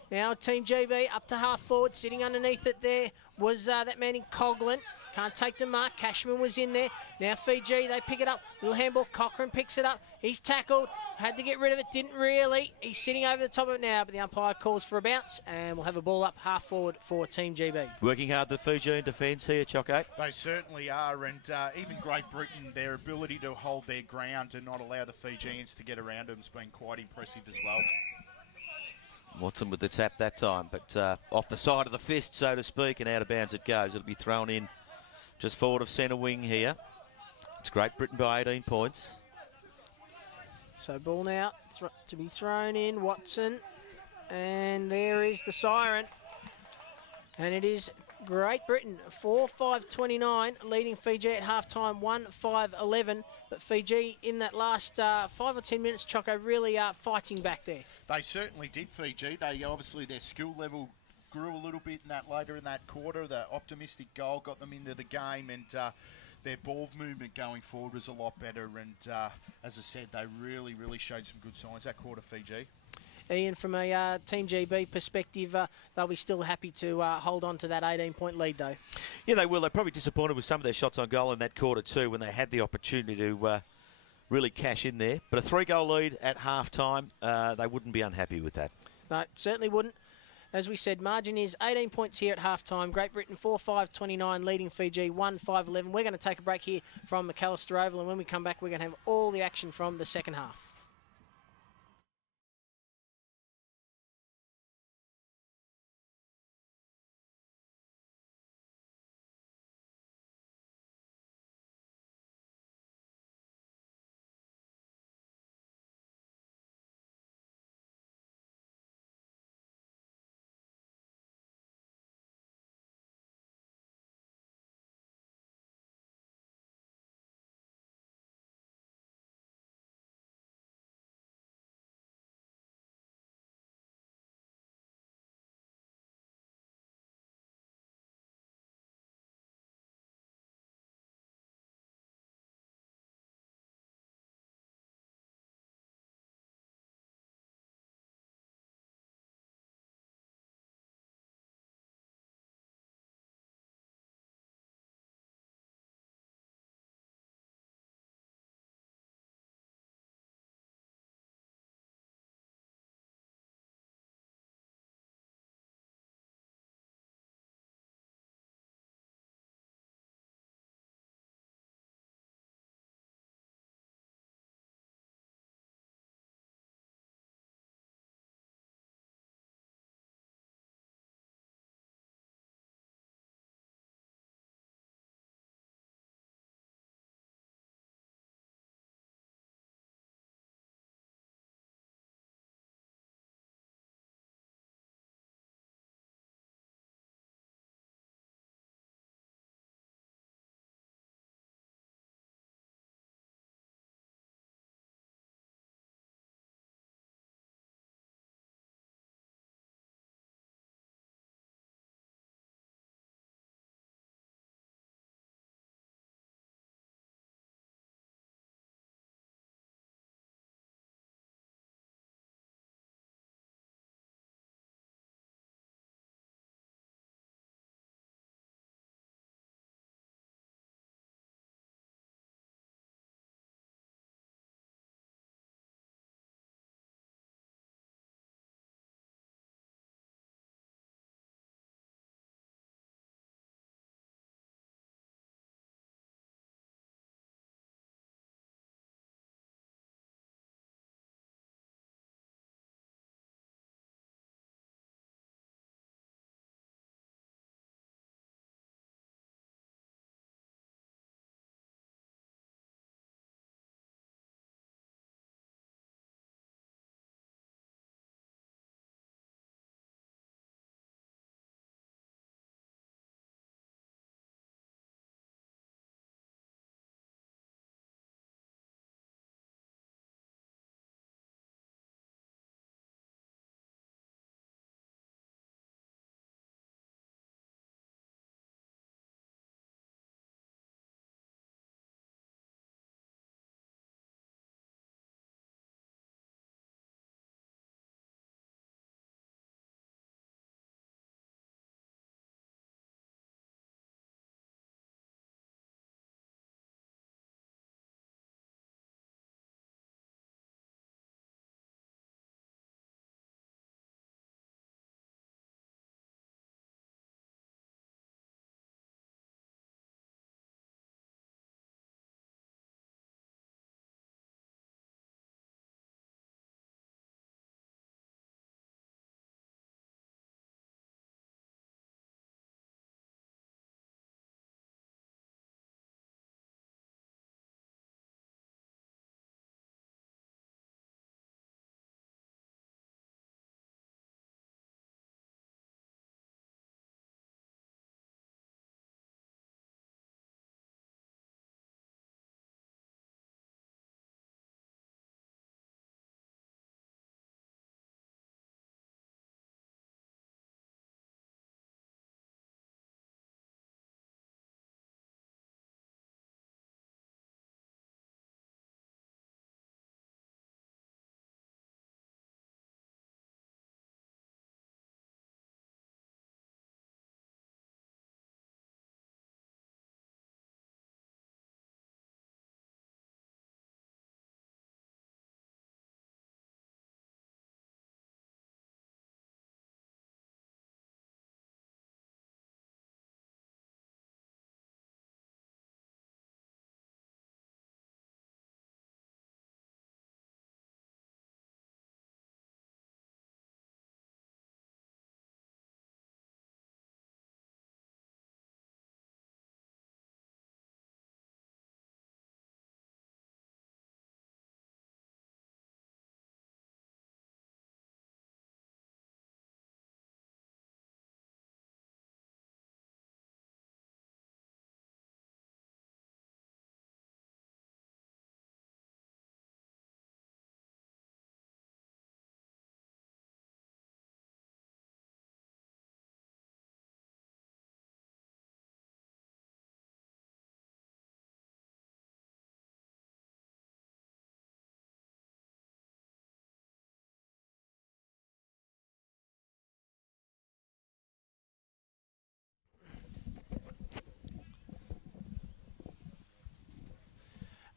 Now Team GB up to half forward. Sitting underneath it there was that man in Coughlin. Can't take the mark. Cashman was in there. Now Fiji, they pick it up. Little handball. Cochrane picks it up. He's tackled. Had to get rid of it. Didn't really. He's sitting over the top of it now, but the umpire calls for a bounce, and we'll have a ball up half forward for Team GB. Working hard the Fijian defence here, Choco. They certainly are, and even Great Britain, their ability to hold their ground and not allow the Fijians to get around them has been quite impressive as well. Watson with the tap that time, but off the side of the fist, so to speak, and out of bounds it goes. It'll be thrown in just forward of centre wing here. It's Great Britain by 18 points. So ball now to be thrown in, Watson. And there is the siren. And it is Great Britain, 4-5-29, leading Fiji at halftime, 1-5-11. But Fiji in that last 5 or 10 minutes, Choco, really are fighting back there. They certainly did, Fiji. They obviously, their skill level grew a little bit in that later in that quarter. The optimistic goal got them into the game, and their ball movement going forward was a lot better. And as I said, they really, really showed some good signs that quarter, Fiji. Ian, from a Team GB perspective, they'll be still happy to hold on to that 18-point lead, though. Yeah, they will. They're probably disappointed with some of their shots on goal in that quarter too, when they had the opportunity to really cash in there. But a 3-goal lead at half-time, they wouldn't be unhappy with that. No, certainly wouldn't. As we said, margin is 18 points here at half-time. Great Britain 4-5-29 leading Fiji 1-5-11. We're going to take a break here from McAllister Oval, and when we come back, we're going to have all the action from the second half.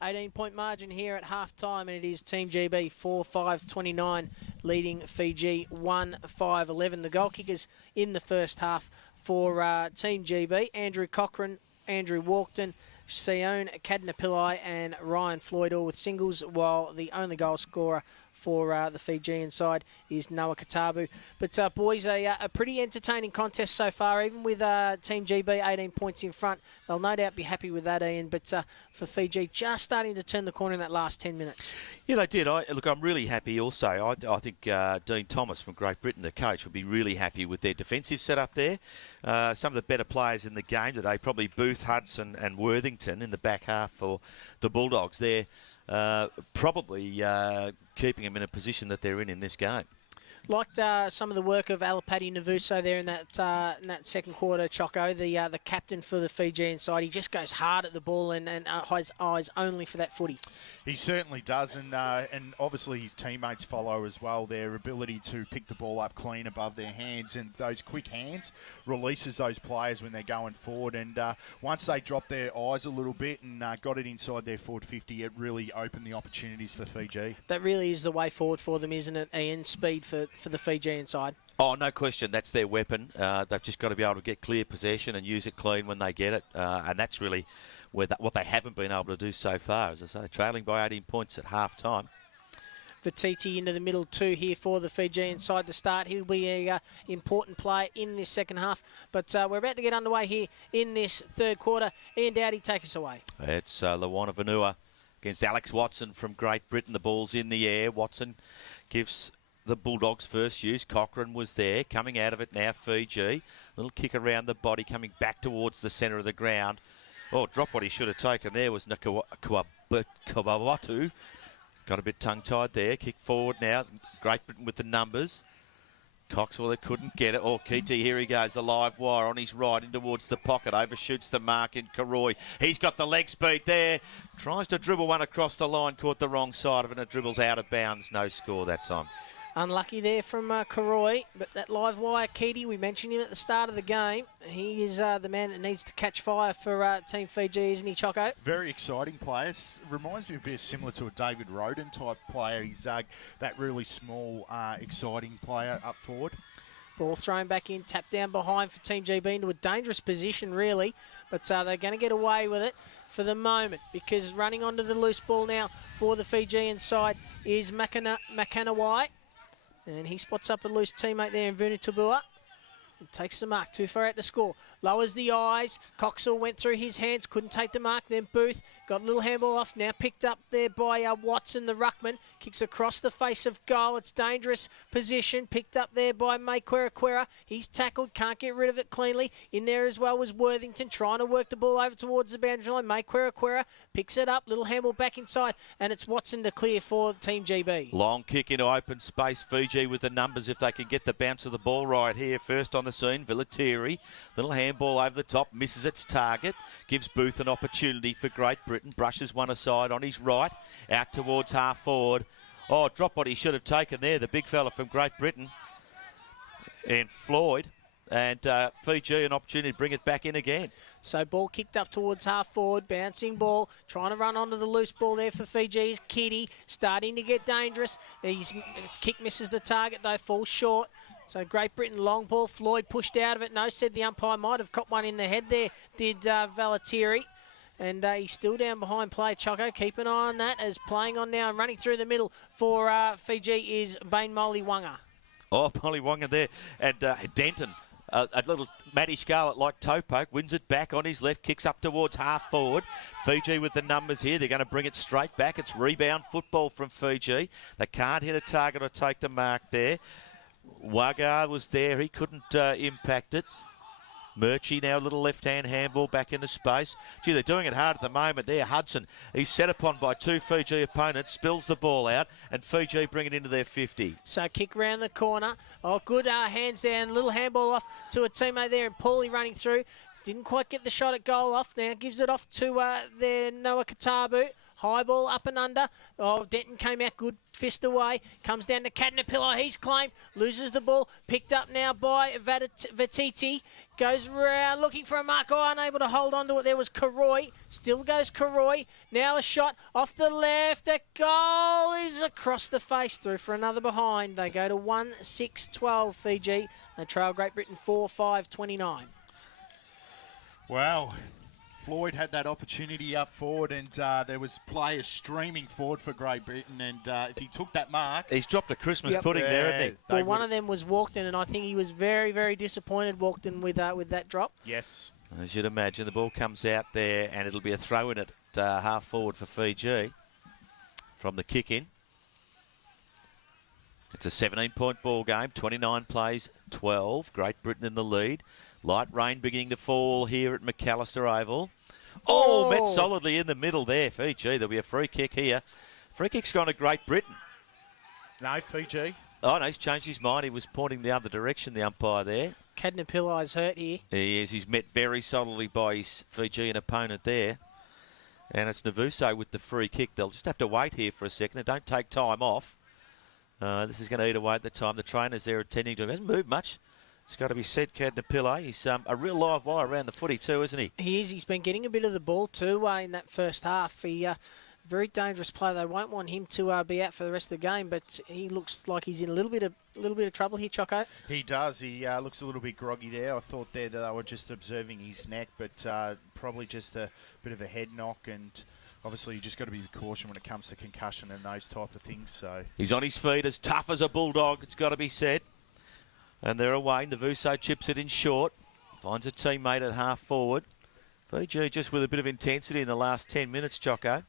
18-point margin here at half-time, and it is Team GB 4-5-29 leading Fiji 1-5-11. The goal kickers in the first half for Team GB, Andrew Cochrane, Andrew Walkden, Sion Kadnapillai and Ryan Floyd all with singles, while the only goal scorer for the Fijian side is Noah Katabu. But boys, a pretty entertaining contest so far, even with Team GB 18 points in front. They'll no doubt be happy with that, Ian, but for Fiji, just starting to turn the corner in that last 10 minutes. Yeah, they did. Look, I'm really happy also. I think Dean Thomas from Great Britain, the coach, will be really happy with their defensive setup there. Some of the better players in the game today, probably Booth, Hudson and Worthington in the back half for the Bulldogs. They're probably keeping them in a position that they're in this game. Liked some of the work of Alapati Navuso there in that second quarter, Choco, the captain for the Fijian side. He just goes hard at the ball and has eyes only for that footy. He certainly does, and obviously his teammates follow as well. Their ability to pick the ball up clean above their hands, and those quick hands releases those players when they're going forward. And once they dropped their eyes a little bit and got it inside their forward 50, it really opened the opportunities for Fiji. That really is the way forward for them, isn't it, Ian? Speed for the Fijian side. Oh, no question. That's their weapon. They've just got to be able to get clear possession and use it clean when they get it. And that's really what they haven't been able to do so far, as I say, trailing by 18 points at half-time. Vititi into the middle two here for the Fijian side to start. He'll be an important player in this second half. But we're about to get underway here in this third quarter. Ian Dowdy, take us away. It's Lawana Vanua against Alex Watson from Great Britain. The ball's in the air. Watson gives the Bulldogs first use. Cochrane was there. Coming out of it now, Fiji. Little kick around the body, coming back towards the centre of the ground. Oh, drop what he should have taken there was Kawawatu. Got a bit tongue-tied there. Kick forward now. Great Britain with the numbers. Coxwell, they couldn't get it. Oh, Kiti, here he goes. The live wire on his right in towards the pocket. Overshoots the mark in Karoy. He's got the leg speed there. Tries to dribble one across the line. Caught the wrong side of it. And it dribbles out of bounds. No score that time. Unlucky there from Karoy, but that live wire, Keaty, we mentioned him at the start of the game. He is the man that needs to catch fire for Team Fiji, isn't he, Choco? Very exciting player. Reminds me a bit similar to a David Roden type player. He's that really small, exciting player up forward. Ball thrown back in, tapped down behind for Team GB into a dangerous position, really. But they're going to get away with it for the moment, because running onto the loose ball now for the Fijian side is Makanawai. And he spots up a loose teammate there in Vunitabua. And takes the mark, too far out to score. Lowers the eyes. Coxall went through his hands, couldn't take the mark. Then Booth got a little handball off. Now picked up there by Watson, the ruckman. Kicks across the face of goal. It's dangerous position. Picked up there by Quera. He's tackled, can't get rid of it cleanly. In there as well was Worthington, trying to work the ball over towards the boundary line. Quera picks it up. Little handball back inside. And it's Watson to clear for Team GB. Long kick into open space. Fiji with the numbers if they can get the bounce of the ball right here. First on the scene, Villatiri. Little handball over the top, misses its target, gives Booth an opportunity for Great Britain, brushes one aside on his right, out towards half forward. Oh, drop what he should have taken there, the big fella from Great Britain. And Floyd. And Fiji an opportunity to bring it back in again. So ball kicked up towards half forward, bouncing ball, trying to run onto the loose ball there for Fiji's Kitty, starting to get dangerous. His kick misses the target though, falls short. So Great Britain long ball, Floyd pushed out of it. No, said the umpire might have caught one in the head there, did Valatieri. And he's still down behind play, Choco. Keep an eye on that as playing on now and running through the middle for Fiji is Bain Moliwanga. Oh, Moliwanga there. And Denton. A little Matty Scarlett like toe poke, wins it back on his left, kicks up towards half forward. Fiji with the numbers here. They're going to bring it straight back. It's rebound football from Fiji. They can't hit a target or take the mark there. Wagar was there. He couldn't impact it. Murchie now a little left-hand handball back into space. Gee, they're doing it hard at the moment there. Hudson, he's set upon by two Fiji opponents, spills the ball out, and Fiji bring it into their 50. So kick round the corner. Oh, good hands down. Little handball off to a teammate there, and Paulie running through. Didn't quite get the shot at goal off now. Gives it off to their Noah Katabu. High ball up and under. Oh, Denton came out good, fist away. Comes down to Caterpillar. He's claimed. Loses the ball. Picked up now by Vatiti. Goes around looking for a mark. Oh, unable to hold on to it. There was Karoy. Still goes Karoy. Now a shot off the left. A goal is across the face. Through for another behind. They go to 1-6-12 Fiji. They trail Great Britain 4-5-29. Wow. Floyd had that opportunity up forward, and there was players streaming forward for Great Britain, and if he took that mark... He's dropped a Christmas pudding there, hasn't he? Well, one of them was Walkden, and I think he was very, very disappointed, Walkden, with that drop. Yes. As you'd imagine, the ball comes out there, and it'll be a throw in at half forward for Fiji from the kick in. It's a 17-point ball game, 29 plays, 12. Great Britain in the lead. Light rain beginning to fall here at McAllister Oval. Oh, met solidly in the middle there, Fiji. There'll be a free kick here. Free kick's gone to Great Britain. No, Fiji. Oh, no, he's changed his mind. He was pointing the other direction, the umpire there. Caterpillar's hurt here. He is. He's met very solidly by his Fijian opponent there. And it's Navuso with the free kick. They'll just have to wait here for a second and don't take time off. This is going to eat away at the time. The trainer's there attending to him. Hasn't moved much. It's got to be said, Caterpillar. He's a real live wire around the footy too, isn't he? He is. He's been getting a bit of the ball too in that first half. He very dangerous player. They won't want him to be out for the rest of the game, but he looks like he's in a little bit of trouble here, Choco. He does. He looks a little bit groggy there. I thought there that they were just observing his neck, but probably just a bit of a head knock, and obviously you just got to be cautious when it comes to concussion and those type of things. So he's on his feet, as tough as a bulldog. It's got to be said. And they're away. Navuso chips it in short. Finds a teammate at half forward. Fiji just with a bit of intensity in the last 10 minutes, Choco.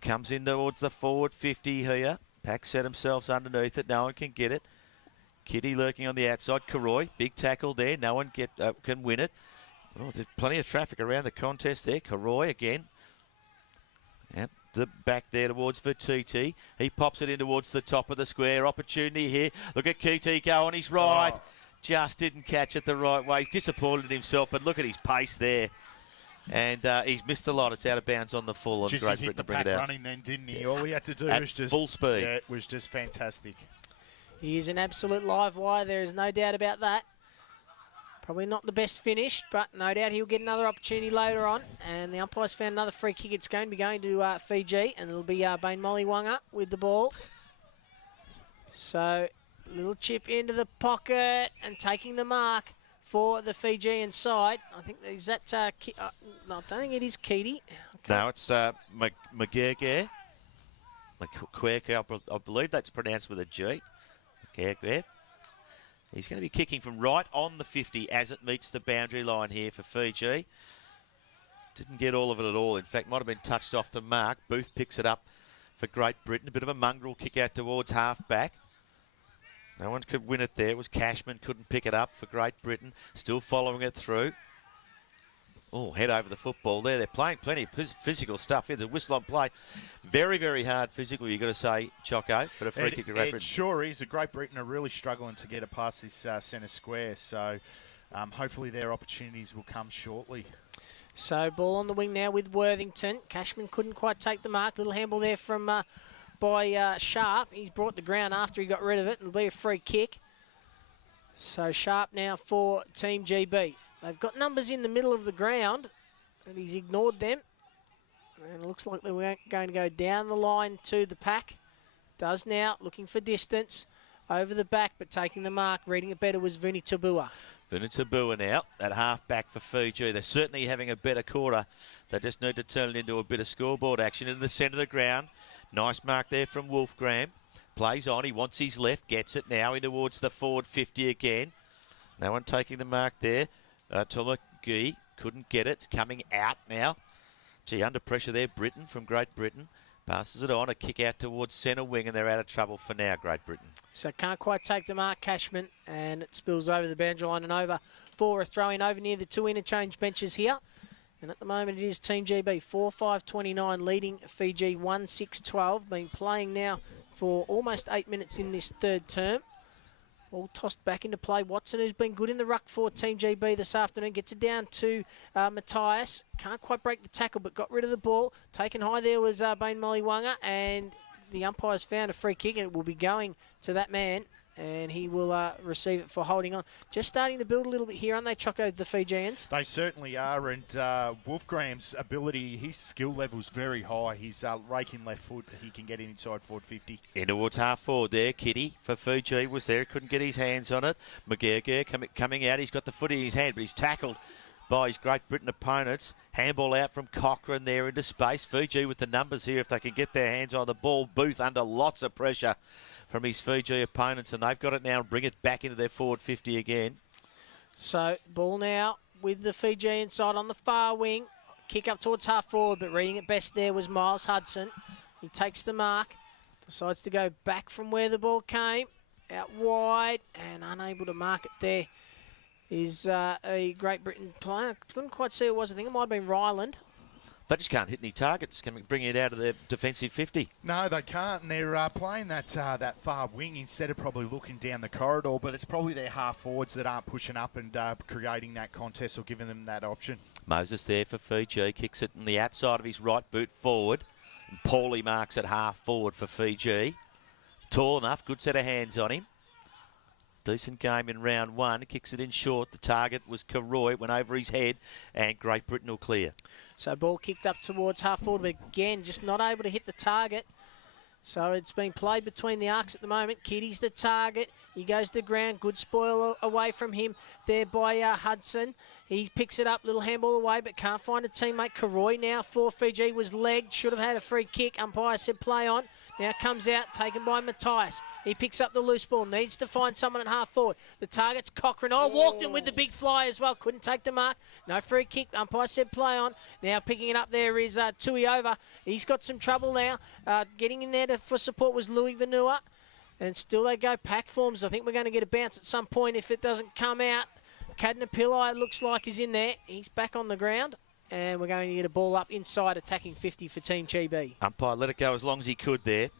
Comes in towards the forward 50 here. Pack set themselves underneath it. No one can get it. Kitty lurking on the outside. Karoy, big tackle there. No one can win it. Oh, there's plenty of traffic around the contest there. Karoy again. Yep. The back there towards Vatiti. He pops it in towards the top of the square. Opportunity here. Look at Kitty go on his right. Oh. Just didn't catch it the right way. He's disappointed in himself, but look at his pace there. And he's missed a lot. It's out of bounds on the full. And Great Britain to bring it out. Running then, didn't he? All we had to do at was just full speed. Yeah, it was just fantastic. He is an absolute live wire. There is no doubt about that. Probably not the best finish, but no doubt he'll get another opportunity later on. And the umpire's found another free kick. It's going to be going to Fiji, and it'll be Bain Molliwanga with the ball. So, little chip into the pocket and taking the mark for the Fijian side. I think is that. No, I don't think it is Keedy. Okay. No, it's McGregor. I believe that's pronounced with a G. McGregor. He's going to be kicking from right on the 50 as it meets the boundary line here for Fiji. Didn't get all of it at all. In fact, might have been touched off the mark. Booth picks it up for Great Britain. A bit of a mongrel kick out towards half-back. No one could win it there. It was Cashman, couldn't pick it up for Great Britain. Still following it through. Oh, head over the football there. They're playing plenty of physical stuff here. The whistle on play. Very, very hard physical, you've got to say, Choco, but a free kick to Great Britain. It sure is. The Great Britain are really struggling to get it past this centre square, so hopefully their opportunities will come shortly. So ball on the wing now with Worthington. Cashman couldn't quite take the mark. Little handball there from by Sharp. He's brought the ground after he got rid of it. It'll be a free kick. So Sharp now for Team GB. They've got numbers in the middle of the ground, and he's ignored them. And it looks like they're going to go down the line to the pack. Does now, looking for distance. Over the back, but taking the mark. Reading it better was Vuni Tabua. Vuni Tabua now, at half-back for Fiji. They're certainly having a better quarter. They just need to turn it into a bit of scoreboard action. In the centre of the ground. Nice mark there from Wolfgram. Plays on, he wants his left, gets it now in towards the forward 50 again. No one taking the mark there. Tolaki couldn't get it. It's coming out now. Gee, under pressure there, Britain from Great Britain. Passes it on, a kick out towards centre wing, and they're out of trouble for now, Great Britain. So can't quite take the mark, Cashman, and it spills over the boundary line and over for a throw-in over near the two interchange benches here. And at the moment it is Team GB 4-5-29 leading Fiji 1-6-12. Been playing now for almost 8 minutes in this third term. All tossed back into play. Watson, who's been good in the ruck for Team GB this afternoon, gets it down to Matthias. Can't quite break the tackle, but got rid of the ball. Taken high there was Bain Molliwanga, and the umpires found a free kick, and it will be going to that man, and he will receive it for holding on. Just starting to build a little bit here, aren't they, Choco, the Fijians? They certainly are, and Wolfgraham's ability, his skill level's very high. He's raking left foot. He can get inside forward 50. In towards half forward there. Kitty for Fiji was there. Couldn't get his hands on it. McGeoghegan coming out. He's got the foot in his hand, but he's tackled by his Great Britain opponents. Handball out from Cochrane there into space. Fiji with the numbers here if they can get their hands on the ball. Booth under lots of pressure from his Fiji opponents, and they've got it now and bring it back into their forward 50 again. So ball now with the Fijian side on the far wing. Kick up towards half forward, but reading it best there was Miles Hudson. He takes the mark, decides to go back from where the ball came, out wide, and unable to mark it there is a Great Britain player. Couldn't quite see who it was. I think it might have been Ryland. They just can't hit any targets. Can bring it out of their defensive 50. No, they can't, and they're playing that far wing instead of probably looking down the corridor, but it's probably their half forwards that aren't pushing up and creating that contest or giving them that option. Moses there for Fiji, kicks it in the outside of his right boot forward. And Paulie marks it half forward for Fiji. Tall enough, good set of hands on him. Decent game in round one. Kicks it in short. The target was Karoy. Went over his head, and Great Britain will clear. So ball kicked up towards half forward, but again, just not able to hit the target. So it's been played between the arcs at the moment. Kitty's the target. He goes to ground. Good spoil away from him there by Hudson. He picks it up, little handball away, but can't find a teammate. Karoy now for Fiji was legged. Should have had a free kick. Umpire said play on. Now comes out, taken by Matthias. He picks up the loose ball. Needs to find someone at half forward. The target's Cochrane. Oh, walked in with the big fly as well. Couldn't take the mark. No free kick. Umpire said play on. Now picking it up there is Tui over. He's got some trouble now. Getting in there for support was Louis Vanua. And still they go pack forms. I think we're going to get a bounce at some point if it doesn't come out. Cadna Pillai looks like he's in there. He's back on the ground. And we're going to get a ball up inside attacking 50 for Team GB. Umpire let it go as long as he could there.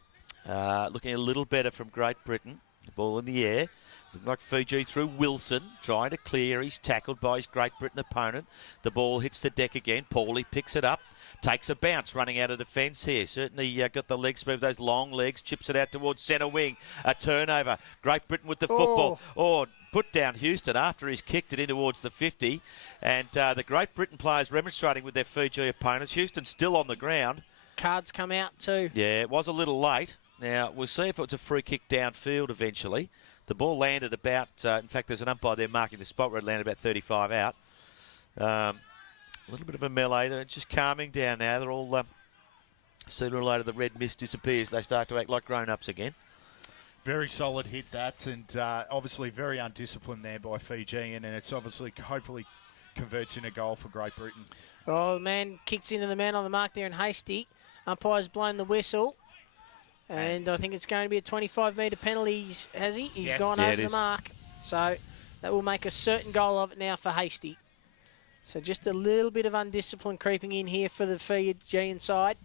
Looking a little better from Great Britain. The ball in the air. Looking like Fiji through Wilson. Trying to clear. He's tackled by his Great Britain opponent. The ball hits the deck again. Paulie picks it up. Takes a bounce running out of defence here. Certainly got the leg speed with those long legs. Chips it out towards centre wing. A turnover. Great Britain with the football. Put down Houston after he's kicked it in towards the 50. And the Great Britain players remonstrating with their Fiji opponents. Houston still on the ground. Cards come out too. Yeah, it was a little late. Now, we'll see if it's a free kick downfield eventually. The ball landed about, in fact, there's an umpire there marking the spot where it landed about 35 out. A little bit of a melee. They're just calming down now. They're all, sooner or later, the red mist disappears. They start to act like grown-ups again. Very solid hit that, and obviously very undisciplined there by Fijian, and it's obviously, hopefully, converts in a goal for Great Britain. Oh, the man kicks into the man on the mark there in Hasty. Umpire's blown the whistle. And I think it's going to be a 25-metre penalty, has he? He's gone over the mark. So that will make a certain goal of it now for Hasty. So just a little bit of undiscipline creeping in here for the Fijian side.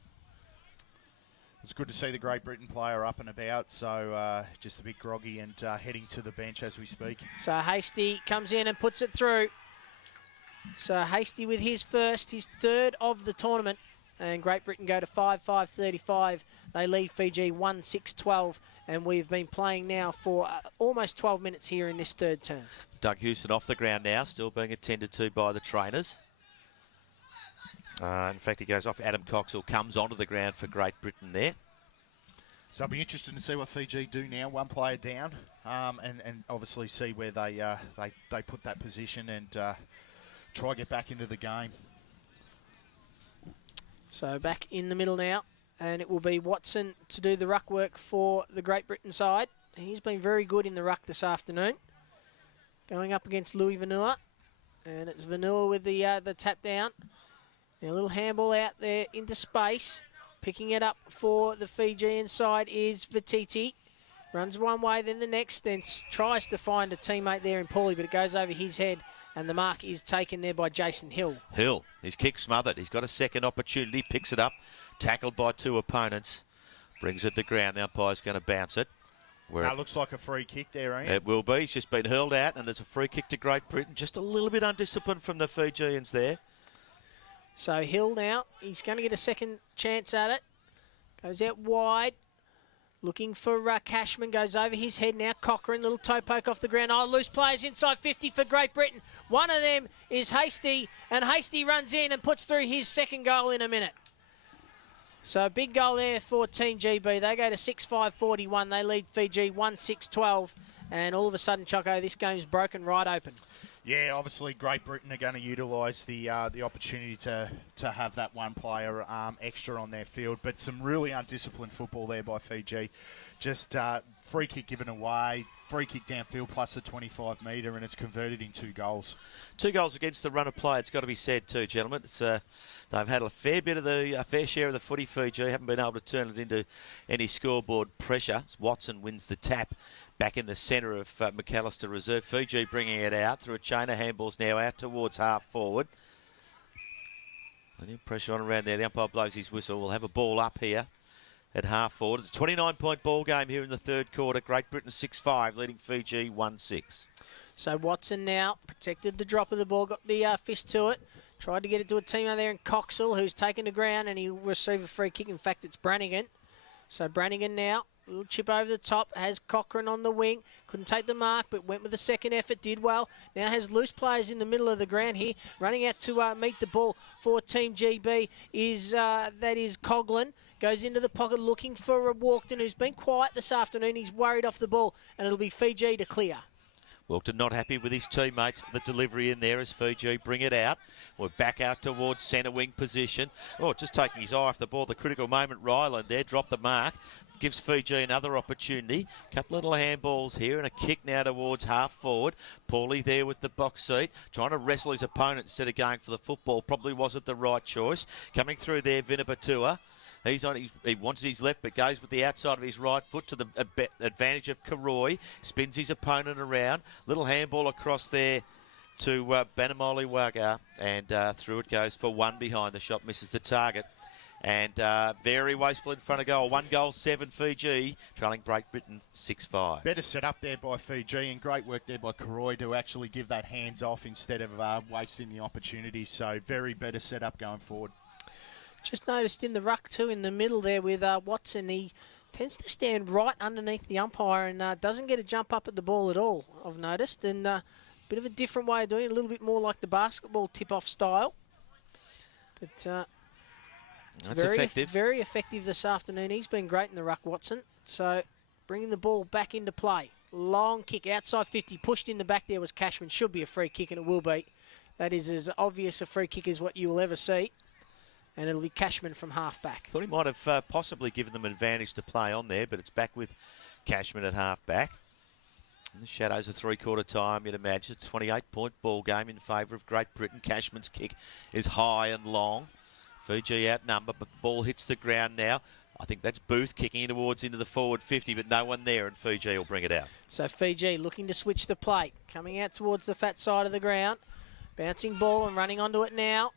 It's good to see the Great Britain player up and about, so just a bit groggy and heading to the bench as we speak. So Hasty comes in and puts it through. So Hasty with his third of the tournament. And Great Britain go to 5-5-35. They leave Fiji 1-6-12. And we've been playing now for almost 12 minutes here in this third term. Doug Houston off the ground now, still being attended to by the trainers. In fact, he goes off. Adam Coxall comes onto the ground for Great Britain there. So I'll be interested to see what Fiji do now. One player down, and obviously see where they put that position and try to get back into the game. So back in the middle now, and it will be Watson to do the ruck work for the Great Britain side. He's been very good in the ruck this afternoon. Going up against Louis Vanua, and it's Vanua with the tap down. Now a little handball out there into space. Picking it up for the Fijian side is Vititi. Runs one way, then the next, then tries to find a teammate there in Paulie, but it goes over his head. And the mark is taken there by Jason Hill. Hill, his kick smothered. He's got a second opportunity, picks it up, tackled by two opponents. Brings it to ground. The umpire's going to bounce it. That looks like a free kick there, Ian. It will be. He's just been hurled out, and it's a free kick to Great Britain. Just a little bit undisciplined from the Fijians there. So Hill now, he's going to get a second chance at it. Goes out wide. Looking for Cashman, goes over his head now. Cochrane, little toe poke off the ground. Oh, loose players inside 50 for Great Britain. One of them is Hasty, and Hasty runs in and puts through his second goal in a minute. So a big goal there for Team GB. They go to 6-5-41. They lead Fiji 1-6-12. And all of a sudden, Choco, this game's broken right open. Yeah, obviously Great Britain are going to utilise the opportunity to have that one player extra on their field. But some really undisciplined football there by Fiji. Just free kick given away, free kick downfield plus the 25-metre, and it's converted in 2 goals. 2 goals against the run of play, it's got to be said too, gentlemen. It's, they've had a fair share of the footy, Fiji. Haven't been able to turn it into any scoreboard pressure. Watson wins the tap back in the centre of McAllister Reserve. Fiji bringing it out through a chain of handballs now out towards half forward. Plenty of pressure on around there. The umpire blows his whistle. We'll have a ball up here at half forward. It's a 29-point ball game here in the third quarter. Great Britain 6-5, leading Fiji 1-6. So Watson now protected the drop of the ball, got the fist to it. Tried to get it to a teammate there in Coxall, who's taken the ground, and he'll receive a free kick. In fact, it's Brannigan. So Brannigan now, a little chip over the top, has Cochrane on the wing. Couldn't take the mark, but went with the second effort, did well. Now has loose players in the middle of the ground here. Running out to meet the ball for Team GB is Coughlin. Goes into the pocket looking for Walkden, who's been quiet this afternoon. He's worried off the ball, and it'll be Fiji to clear. Walkden not happy with his teammates for the delivery in there as Fiji bring it out. We're back out towards centre wing position. Oh, just taking his eye off the ball. The critical moment, Ryland there, dropped the mark. Gives Fiji another opportunity. Couple little handballs here and a kick now towards half forward. Paulie there with the box seat, trying to wrestle his opponent instead of going for the football. Probably wasn't the right choice. Coming through there, Vinabatua. He wants his left, but goes with the outside of his right foot to the advantage of Karoy. Spins his opponent around. Little handball across there to Banamoli Waga. And through it goes for one behind. The shot misses the target. And very wasteful in front of goal. 1 goal, 7 Fiji, trailing Great Britain 6-5. Better set up there by Fiji, and great work there by Karoy to actually give that hands off instead of wasting the opportunity. So very better set up going forward. Just noticed in the ruck too, in the middle there with Watson, he tends to stand right underneath the umpire and doesn't get a jump up at the ball at all, I've noticed. And a bit of a different way of doing it, a little bit more like the basketball tip-off style. But it's very effective this afternoon. He's been great in the ruck, Watson. So bringing the ball back into play. Long kick outside 50, pushed in the back there was Cashman. Should be a free kick, and it will be. That is as obvious a free kick as what you will ever see. And it'll be Cashman from half-back. Thought he might have possibly given them an advantage to play on there, but it's back with Cashman at half-back. In the shadows of three-quarter time, you'd imagine. It's a 28-point ball game in favour of Great Britain. Cashman's kick is high and long. Fiji outnumbered, but the ball hits the ground now. I think that's Booth kicking towards into the forward 50, but no one there, and Fiji will bring it out. So Fiji looking to switch the plate. Coming out towards the fat side of the ground. Bouncing ball and running onto it now.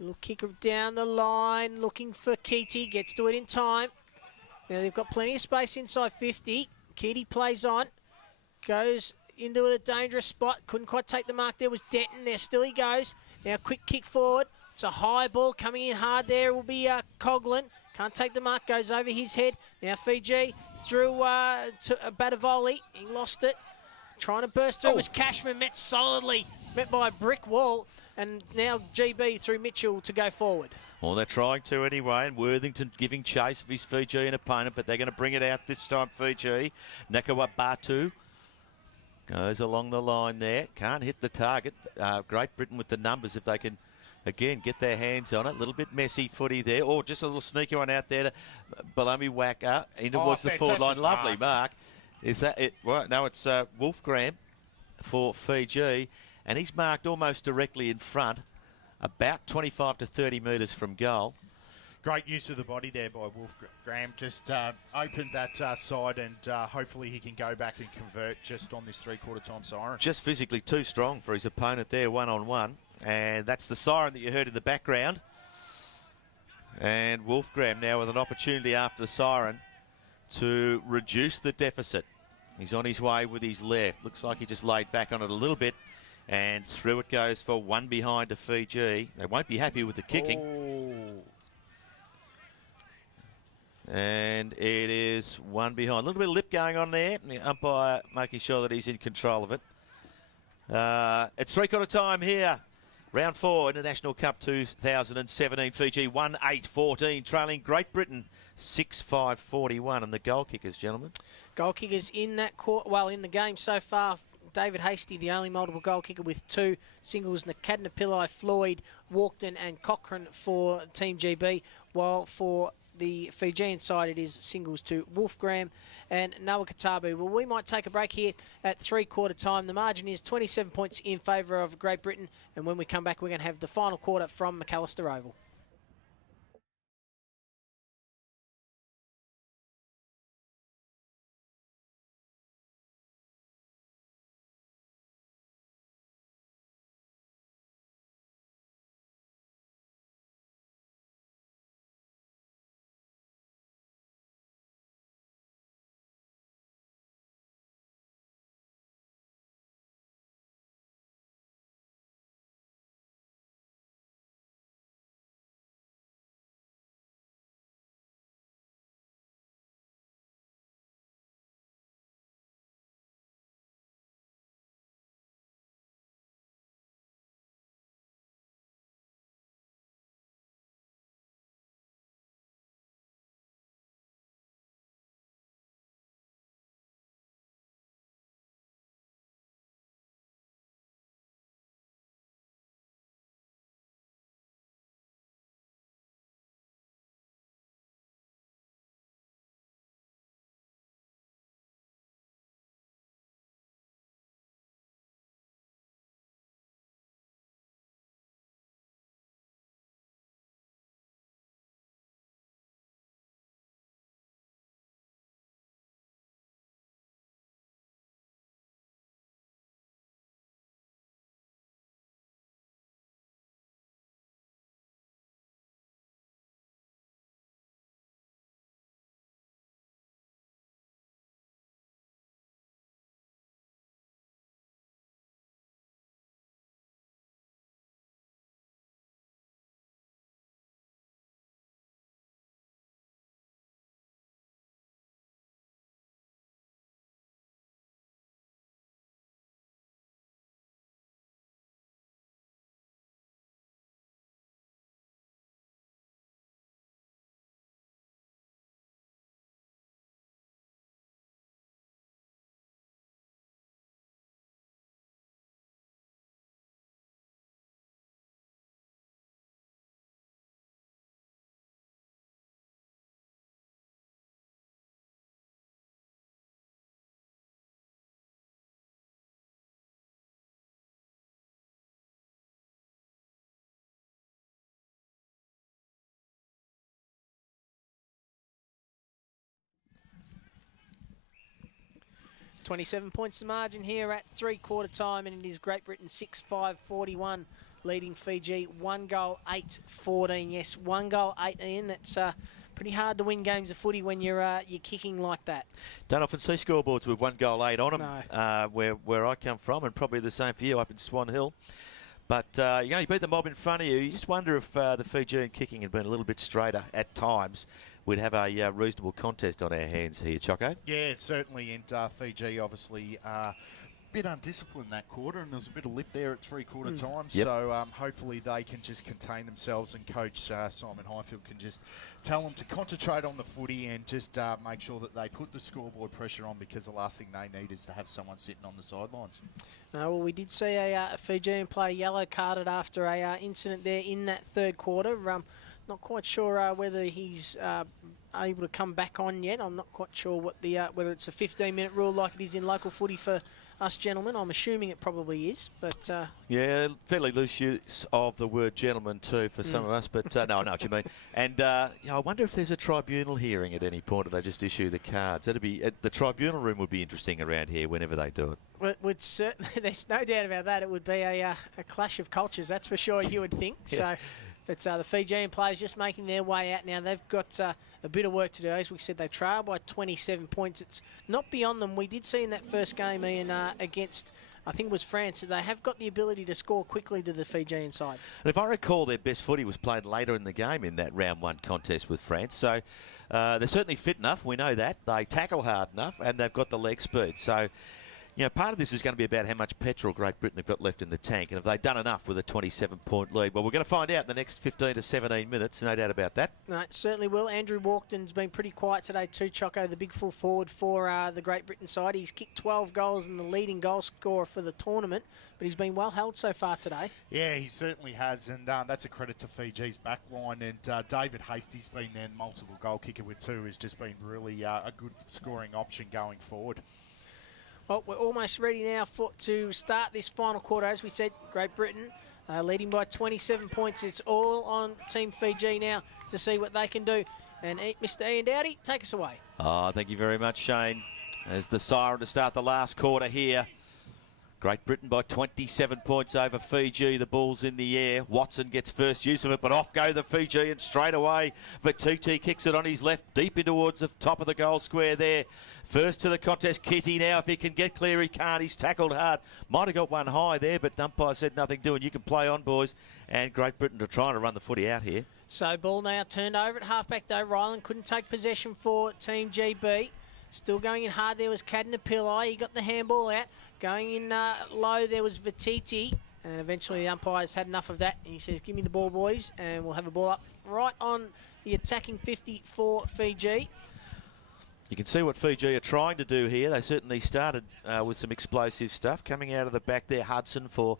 Little kick down the line, looking for Keaty, gets to it in time. Now they've got plenty of space inside 50. Keaty plays on, goes into a dangerous spot. Couldn't quite take the mark there, was Denton. There still he goes. Now quick kick forward. It's a high ball coming in hard there will be Coughlin. Can't take the mark, goes over his head. Now Fiji through to Batavoli. He lost it. Trying to burst through was Cashman, met solidly, met by a brick wall. And now GB through Mitchell to go forward. Well, they're trying to anyway, and Worthington giving chase of his Fijian opponent, but they're going to bring it out this time, Fiji. Nakawabatu goes along the line there. Can't hit the target. Great Britain with the numbers if they can, again, get their hands on it. A little bit messy footy there. Oh, just a little sneaky one out there to Balami Waka in towards the forward line. Lovely mark. Is that it? Well, no, it's Wolfgram for Fiji. And he's marked almost directly in front, about 25 to 30 metres from goal. Great use of the body there by Wolfgram. Just opened that side, and hopefully he can go back and convert just on this three-quarter time siren. Just physically too strong for his opponent there, one-on-one. And that's the siren that you heard in the background. And Wolfgram now with an opportunity after the siren to reduce the deficit. He's on his way with his left. Looks like he just laid back on it a little bit. And through it goes for one behind to Fiji. They won't be happy with the kicking. Oh. And it is one behind. A little bit of lip going on there. The umpire making sure that he's in control of it. It's three-quarter time here. Round 4, International Cup 2017. Fiji 1-8-14, trailing Great Britain 6-5-41. And the goal kickers, gentlemen. Goal kickers in that in the game so far. David Hasty, the only multiple goal kicker with 2 singles. Nakadna Pillai, Floyd, Walkden and Cochrane for Team GB. While for the Fijian side, it is singles to Wolfgram and Noah Katabu. Well, we might take a break here at three-quarter time. The margin is 27 points in favour of Great Britain. And when we come back, we're going to have the final quarter from McAllister Oval. .27 points the margin here at three-quarter time, and it is Great Britain 6-5-41, leading Fiji 1 goal 8-14. Yes, 1 goal 8, Ian. That's pretty hard to win games of footy when you're kicking like that. Don't often see scoreboards with 1 goal 8 on them, No. where I come from, and probably the same for you up in Swan Hill. But, you beat the mob in front of you. You just wonder if the Fijian kicking had been a little bit straighter at times. We'd have a reasonable contest on our hands here, Choco. Yeah, certainly. And Fiji obviously a bit undisciplined that quarter, and there's a bit of lip there at three-quarter time. Yep. So hopefully they can just contain themselves, and Coach Simon Highfield can just tell them to concentrate on the footy and just make sure that they put the scoreboard pressure on, because the last thing they need is to have someone sitting on the sidelines. Well, we did see a Fijian player yellow carded after a incident there in that third quarter. Not quite sure whether he's able to come back on yet. I'm not quite sure what the whether it's a 15-minute rule like it is in local footy for us gentlemen. I'm assuming it probably is, but yeah, fairly loose use of the word gentleman too for some of us, but no, I know what you mean. And I wonder if there's a tribunal hearing at any point, or they just issue the cards. That'd be the tribunal room would be interesting around here whenever they do it. Would certainly, there's no doubt about that. It would be a clash of cultures, that's for sure. You would think. Yeah. So. But the Fijian players just making their way out now. They've got a bit of work to do. As we said, they trail by 27 points. It's not beyond them. We did see in that first game, Ian, against, I think it was France, that they have got the ability to score quickly to the Fijian side. And if I recall, their best footy was played later in the game in that round 1 contest with France. So they're certainly fit enough. We know that. They tackle hard enough, and they've got the leg speed. So, you know, part of this is going to be about how much petrol Great Britain have got left in the tank, and have they done enough with a 27-point lead? Well, we're going to find out in the next 15 to 17 minutes, no doubt about that. No, it certainly will. Andrew Walkden's been pretty quiet today too, Choco, the big full forward for the Great Britain side. He's kicked 12 goals and the leading goal scorer for the tournament, but he's been well held so far today. Yeah, he certainly has, and that's a credit to Fiji's backline. And David Hastie's been their multiple goal kicker with 2, has just been really a good scoring option going forward. Well, we're almost ready now to start this final quarter. As we said, Great Britain leading by 27 points. It's all on Team Fiji now to see what they can do. And Mr. Ian Dowdy, take us away. Oh, thank you very much, Shane. As the siren to start the last quarter here. Great Britain by 27 points over Fiji. The ball's in the air. Watson gets first use of it, but off go the Fijians straight away. Vatiti kicks it on his left, deep in towards the top of the goal square there. First to the contest, Kitty now. If he can get clear, he can't. He's tackled hard. Might have got one high there, but umpire said nothing doing. You can play on, boys. And Great Britain are trying to run the footy out here. So ball now turned over at halfback though. Ryland couldn't take possession for Team GB. Still going in hard there was Kadnapillai. He got the handball out. Going in low there was Vatiti. And eventually the umpires had enough of that. And he says, give me the ball, boys. And we'll have a ball up right on the attacking 50 for Fiji. You can see what Fiji are trying to do here. They certainly started with some explosive stuff. Coming out of the back there, Hudson for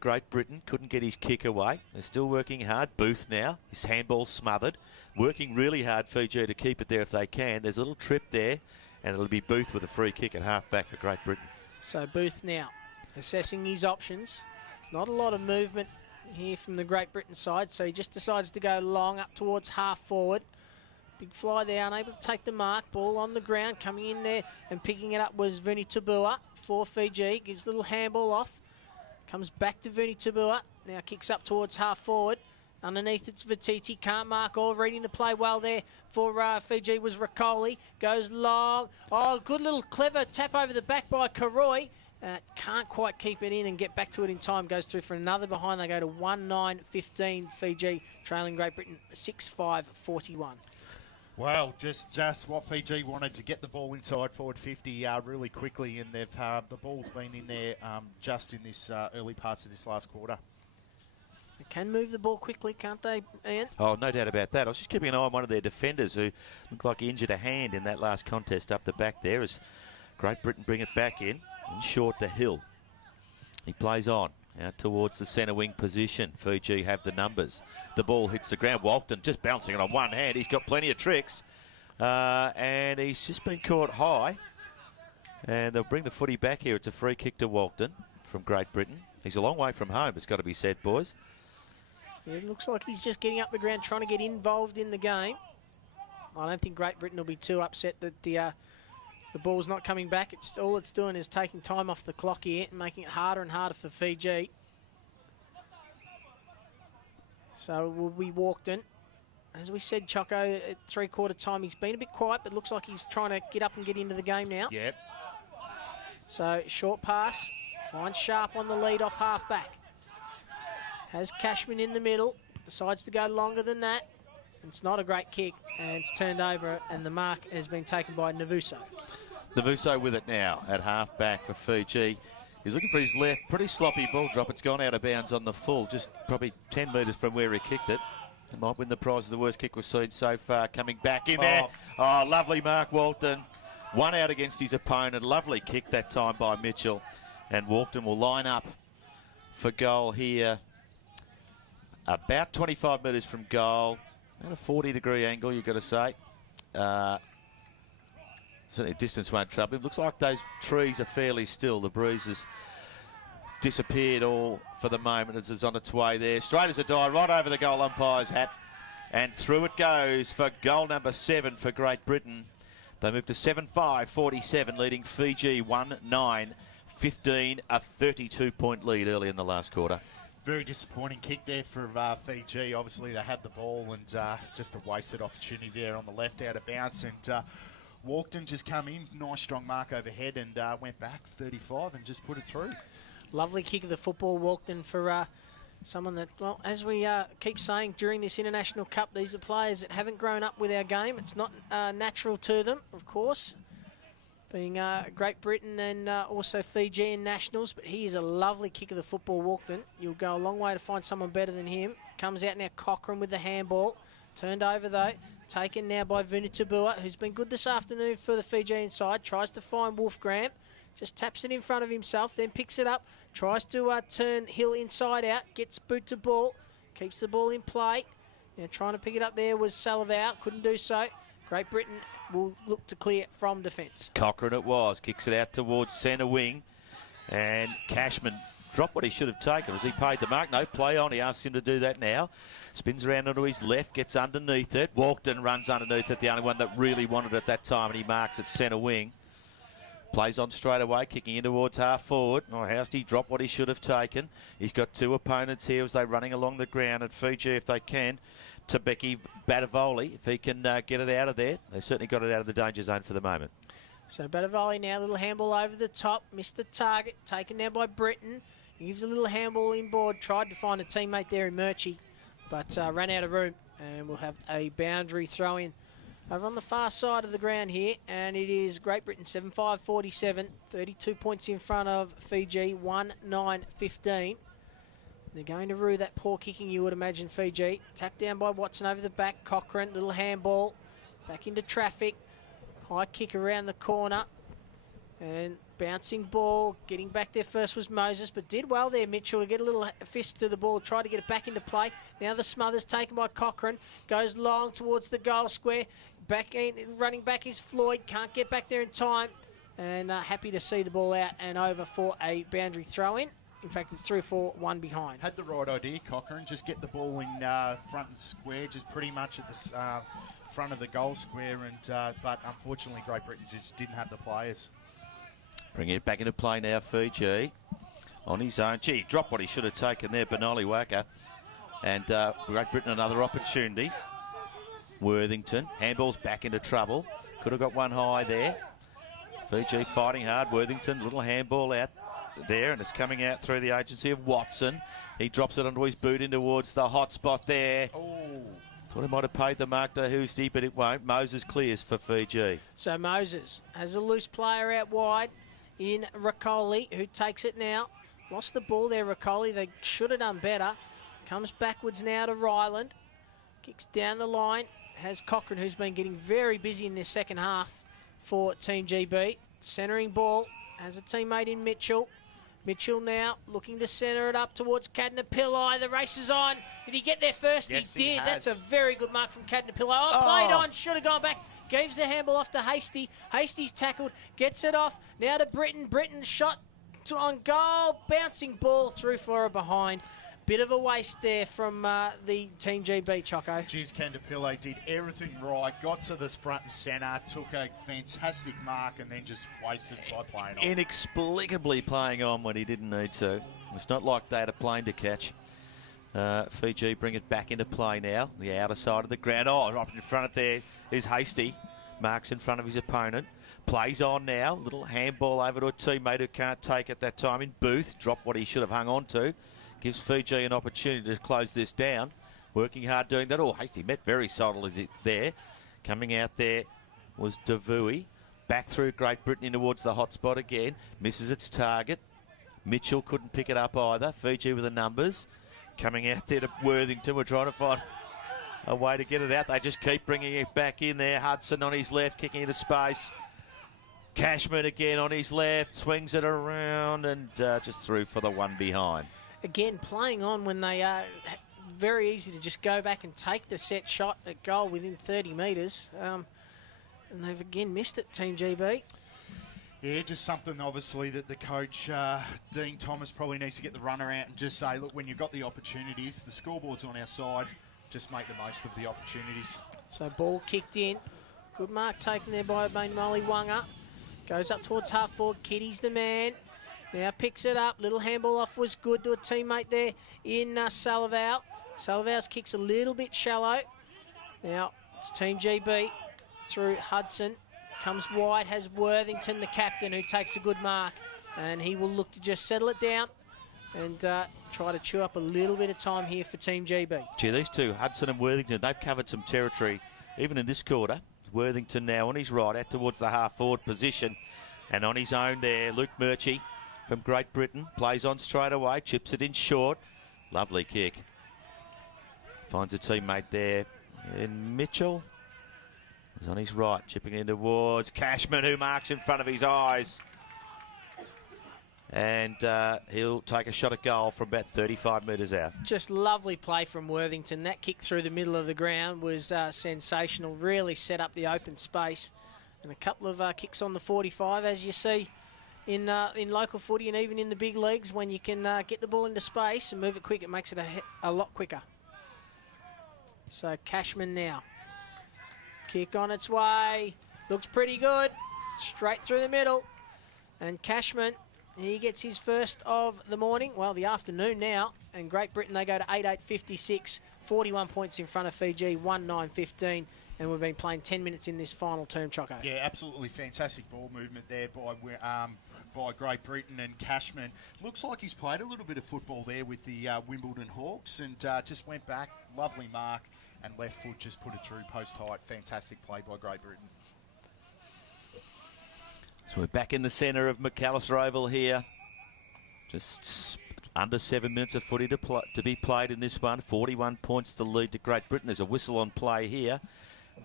Great Britain. Couldn't get his kick away. They're still working hard. Booth now. His handball smothered. Working really hard, Fiji, to keep it there if they can. There's a little trip there, and it'll be Booth with a free kick at half-back for Great Britain. So Booth now assessing his options. Not a lot of movement here from the Great Britain side, so he just decides to go long up towards half-forward. Big fly there, unable to take the mark. Ball on the ground, coming in there and picking it up was Vuni Tabua for Fiji. Gives a little handball off. Comes back to Vuni Tabua. Now kicks up towards half-forward. Underneath it's Vatiti, can't mark all. Reading the play well there for Fiji was Ricoli. Goes long. Oh, good little clever tap over the back by Karoi. Can't quite keep it in and get back to it in time. Goes through for another behind. They go to 1-9-15. Fiji trailing Great Britain 6-5-41. Well, just what Fiji wanted, to get the ball inside forward 50 really quickly, and they've the ball's been in there just in this early parts of this last quarter. They can move the ball quickly, can't they, Ian? Oh, no doubt about that. I was just keeping an eye on one of their defenders who looked like he injured a hand in that last contest up the back there, as Great Britain bring it back in short to Hill. He plays on out towards the centre wing position. Fiji have the numbers. The ball hits the ground. Walton just bouncing it on one hand. He's got plenty of tricks. And he's just been caught high. And they'll bring the footy back here. It's a free kick to Walton from Great Britain. He's a long way from home, it's got to be said, boys. Yeah, it looks like he's just getting up the ground, trying to get involved in the game. I don't think Great Britain will be too upset that the ball's not coming back. All it's doing is taking time off the clock here and making it harder and harder for Fiji. So will be Walkden. As we said, Choco, at three-quarter time, he's been a bit quiet, but looks like he's trying to get up and get into the game now. Yep. So short pass, finds Sharp on the lead off half-back. Has Cashman in the middle, decides to go longer than that. It's not a great kick, and it's turned over, and the mark has been taken by Navuso. Navuso with it now at half-back for Fiji. He's looking for his left, pretty sloppy ball drop. It's gone out of bounds on the full, just probably 10 metres from where he kicked it. He might win the prize of the worst kick we've seen so far. Coming back in there. Oh, lovely Mark Walton. One out against his opponent. Lovely kick that time by Mitchell. And Walton will line up for goal here. About 25 metres from goal. At a 40-degree angle, you've got to say. Certainly distance won't trouble him. Looks like those trees are fairly still. The breeze has disappeared all for the moment as it's on its way there. Straight as a die, right over the goal umpire's hat. And through it goes for goal number 7 for Great Britain. They move to 7-5-47, leading Fiji 1-9-15, a 32-point lead early in the last quarter. Very disappointing kick there for Fiji. Obviously, they had the ball and just a wasted opportunity there on the left out of bounds. And Walkden just come in, nice strong mark overhead, and went back 35 and just put it through. Lovely kick of the football, Walkden, for someone that, well, as we keep saying during this International Cup, these are players that haven't grown up with our game. It's not natural to them, of course, being Great Britain and also Fijian nationals, but he is a lovely kick of the football, Walkden. You'll go a long way to find someone better than him. Comes out now, Cochrane with the handball. Turned over, though. Taken now by Vunitabua, who's been good this afternoon for the Fijian side. Tries to find Wolfgram. Just taps it in front of himself, then picks it up. Tries to turn Hill inside out. Gets boot to ball. Keeps the ball in play. Now trying to pick it up there was Salavau. Couldn't do so. Great Britain will look to clear from defence. Cochrane it was. Kicks it out towards centre wing. And Cashman dropped what he should have taken. As he paid the mark? No, play on. He asks him to do that now. Spins around onto his left, gets underneath it. Walkden runs underneath it, the only one that really wanted it that time, and he marks at centre wing. Plays on straight away, kicking in towards half forward. Oh, how's he dropped what he should have taken? He's got two opponents here as they're running along the ground. And Fiji, if they can, to Becky Badavoli, if he can get it out of there. They've certainly got it out of the danger zone for the moment. So Badavoli now, little handball over the top. Missed the target, taken now by Britain. He gives a little handball inboard. Tried to find a teammate there in Murchie, but ran out of room. And we'll have a boundary throw in over on the far side of the ground here, and it is Great Britain 7-5-47, 32 points in front of Fiji, 1-9-15. They're going to rue that poor kicking, you would imagine, Fiji. Tapped down by Watson over the back. Cochrane, little handball, back into traffic. High kick around the corner, and bouncing ball. Getting back there first was Moses, but did well there, Mitchell, to get a little fist to the ball, try to get it back into play. Now the smother's taken by Cochrane, goes long towards the goal square. Back in, running back is Floyd, can't get back there in time, and happy to see the ball out and over for a boundary throw-in. In fact, it's through for one behind. Had the right idea, Cochrane. Just get the ball in front and square, just pretty much at the front of the goal square, and but unfortunately Great Britain just didn't have the players. Bringing it back into play now, Fiji. On his own. Gee, dropped what he should have taken there, Benoli Waka. And Great Britain another opportunity. Worthington, handball's back into trouble. Could have got one high there. Fiji fighting hard. Worthington, little handball out there, and it's coming out through the agency of Watson. He drops it onto his boot in towards the hot spot there. Oh. Thought he might have paid the mark to Hoosty, but it won't. Moses clears for Fiji. So Moses has a loose player out wide in Riccoli, who takes it now. Lost the ball there, Riccoli. They should have done better. Comes backwards now to Ryland. Kicks down the line. Has Cochrane, who's been getting very busy in this second half for Team GB. Centering ball. Has a teammate in Mitchell. Mitchell now looking to centre it up towards Cadnapilli. The race is on. Did he get there first? Yes, he did. has. That's a very good mark from Cadnapilli. Oh, played on. Should have gone back. Gives the handball off to Hasty. Hasty's tackled. Gets it off. Now to Britain. Britain shot on goal. Bouncing ball through for a behind. Bit of a waste there from the Team GB, Choco. Geez, Cadnapilli did everything right. Got to this front and centre. Took a fantastic mark and then just wasted by playing on. Inexplicably playing on when he didn't need to. It's not like they had a plane to catch. Fiji bring it back into play now. The outer side of the ground. Oh, right in front of there is Hasty. Marks in front of his opponent. Plays on now. Little handball over to a teammate who can't take it that time in Booth. Dropped what he should have hung on to. Gives Fiji an opportunity to close this down. Working hard doing that. Oh, Hasty met very solidly there. Coming out there was Davui. Back through Great Britain in towards the hot spot again. Misses its target. Mitchell couldn't pick it up either. Fiji with the numbers. Coming out there to Worthington. We're trying to find a way to get it out. They just keep bringing it back in there. Hudson on his left, kicking into space. Cashman again on his left. Swings it around and just through for the one behind. Again, playing on when they are very easy to just go back and take the set shot at goal within 30 metres. And they've again missed it, Team GB. Yeah, just something obviously that the coach, Dean Thomas, probably needs to get the runner out and just say, look, when you've got the opportunities, the scoreboard's on our side, just make the most of the opportunities. So ball kicked in. Good mark taken there by Molly Wanga. Goes up towards half forward. Kitty's the man. Now picks it up. Little handball off was good to a teammate there in Salavau. Salavau's kick's a little bit shallow. Now it's Team GB through Hudson. Comes wide, has Worthington, the captain, who takes a good mark. And he will look to just settle it down and try to chew up a little bit of time here for Team GB. Gee, these two, Hudson and Worthington, they've covered some territory, even in this quarter. Worthington now on his right, out towards the half-forward position. And on his own there, Luke Murchie from Great Britain. Plays on straight away, chips it in short. Lovely kick. Finds a teammate there in Mitchell. He's on his right, chipping in towards Cashman, who marks in front of his eyes. And he'll take a shot at goal from about 35 metres out. Just lovely play from Worthington. That kick through the middle of the ground was sensational. Really set up the open space. And a couple of kicks on the 45, as you see in local footy and even in the big leagues. When you can get the ball into space and move it quick, it makes it a lot quicker. So Cashman now. Kick on its way. Looks pretty good. Straight through the middle. And Cashman, he gets his first of the morning, well, the afternoon now. And Great Britain, they go to 8-8-56, 41 points in front of Fiji, 1-9-15. And we've been playing 10 minutes in this final term, Choco. Yeah, absolutely fantastic ball movement there by Great Britain and Cashman. Looks like he's played a little bit of football there with the Wimbledon Hawks and just went back. Lovely mark and left foot just put it through post height. Fantastic play by Great Britain. So we're back in the centre of McAllister Oval here. Just under 7 minutes of footy to be played in this one. 41 points to lead to Great Britain. There's a whistle on play here.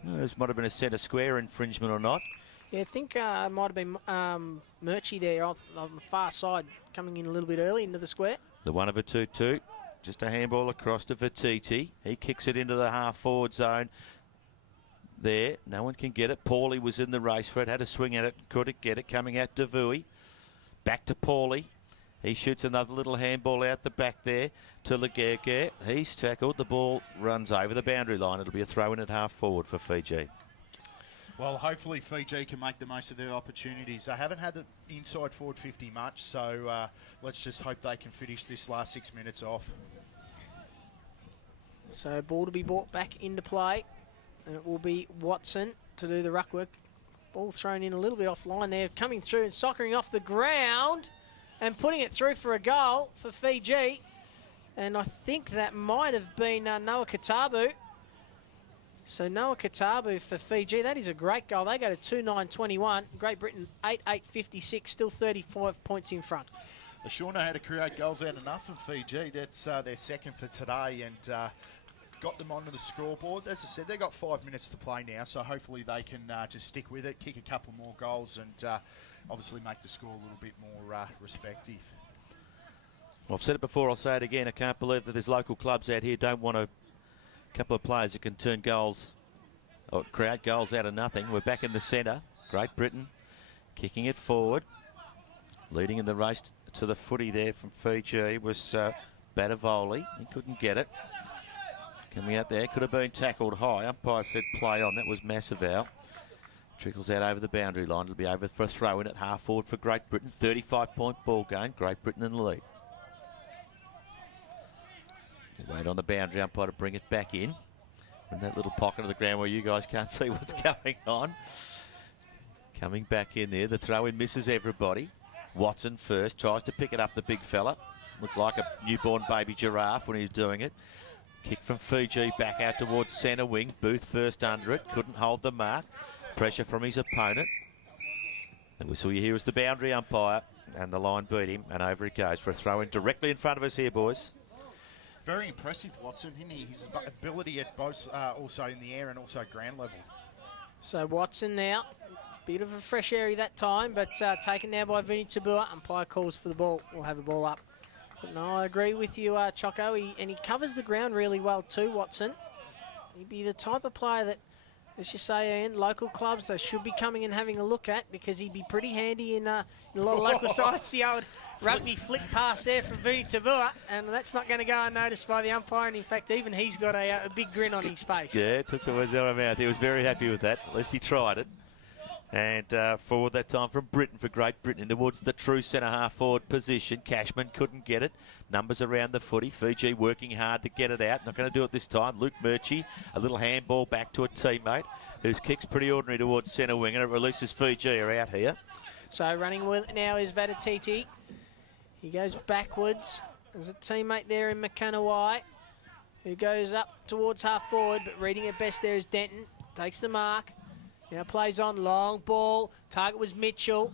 This might have been a centre square infringement or not. Yeah, I think it might have been Murchie there on the far side, coming in a little bit early into the square. The one of a 2-2. Just a handball across to Vititi. He kicks it into the half-forward zone. There, no one can get it. Paulie was in the race for it, had a swing at it, couldn't get it. Coming out to Vui. Back to Paulie. He shoots another little handball out the back there to Legege. He's tackled. The ball runs over the boundary line. It'll be a throw in at half forward for Fiji. Well, hopefully Fiji can make the most of their opportunities. They haven't had the inside forward 50 much, so let's just hope they can finish this last 6 minutes off. So ball to be brought back into play, and it will be Watson to do the ruck work. Ball thrown in a little bit offline there, coming through and soccering off the ground and putting it through for a goal for Fiji. And I think that might have been Noah Katabu. So Noah Katabu for Fiji. That is a great goal. They go to 2-9-21. Great Britain 8-8-56, still 35 points in front. They sure know how to create goals out of nothing, Fiji. That's their second for today and got them onto the scoreboard. As I said, they've got 5 minutes to play now, so hopefully they can just stick with it, kick a couple more goals and obviously make the score a little bit more respective. Well, I've said it before, I'll say it again. I can't believe that there's local clubs out here don't want a couple of players that can turn goals or create goals out of nothing. We're back in the centre. Great Britain kicking it forward. Leading in the race to the footy there from Fiji was Badavoli. He couldn't get it. Coming out there, could have been tackled high. Umpire said play on. That was massive out. Trickles out over the boundary line. It'll be over for a throw in at half forward for Great Britain. 35-point ball game. Great Britain in the lead. They wait on the boundary umpire to bring it back in that little pocket of the ground where you guys can't see what's going on. Coming back in there. The throw in misses everybody. Watson first. Tries to pick it up, the big fella. Looked like a newborn baby giraffe when he was doing it. Kick from Fiji back out towards centre wing. Booth first under it. Couldn't hold the mark. Pressure from his opponent. The whistle you hear is the boundary umpire. And the line beat him. And over he goes for a throw in directly in front of us here, boys. Very impressive, Watson, isn't he? His ability at both, also in the air and also ground level. So Watson now. Bit of a fresh area that time, but taken now by Vini Tabua. Umpire calls for the ball. We'll have a ball up. But no, I agree with you, Choco. And he covers the ground really well too, Watson. He'd be the type of player that, as you say, Ian, local clubs, they should be coming and having a look at because he'd be pretty handy in a lot of local sides. The old rugby flick pass there from Vini Tabua, and that's not going to go unnoticed by the umpire. And in fact, even he's got a big grin on his face. Yeah, took the words out of my mouth. He was very happy with that. At least he tried it. And forward that time from Britain for Great Britain towards the true centre-half forward position. Cashman couldn't get it. Numbers around the footy. Fiji working hard to get it out. Not going to do it this time. Luke Murchie, a little handball back to a teammate whose kick's pretty ordinary towards centre wing, and it releases Fiji are out here. So running with it now is Vatatiti. He goes backwards. There's a teammate there in McConaughey who goes up towards half forward, but reading it best there is Denton. Takes the mark. Now plays on, long ball. Target was Mitchell.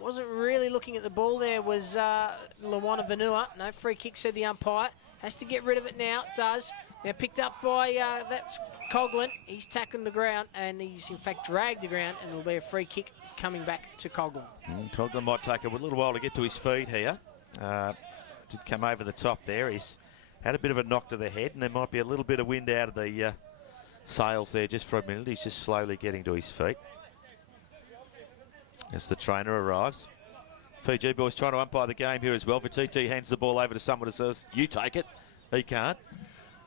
Wasn't really looking at the ball there, was Luana Vanua. No free kick, said the umpire. Has to get rid of it now, does. Now picked up by, that's Coughlin. He's tackling the ground, and he's in fact dragged the ground, and it'll be a free kick coming back to Coughlin. Coughlin might take a little while to get to his feet here. Did come over the top there. He's had a bit of a knock to the head, and there might be a little bit of wind out of the sails there just for a minute. He's just slowly getting to his feet as the trainer arrives. Fiji boys trying to umpire the game here as well. Vatiti hands the ball over to someone who says, you take it. He can't.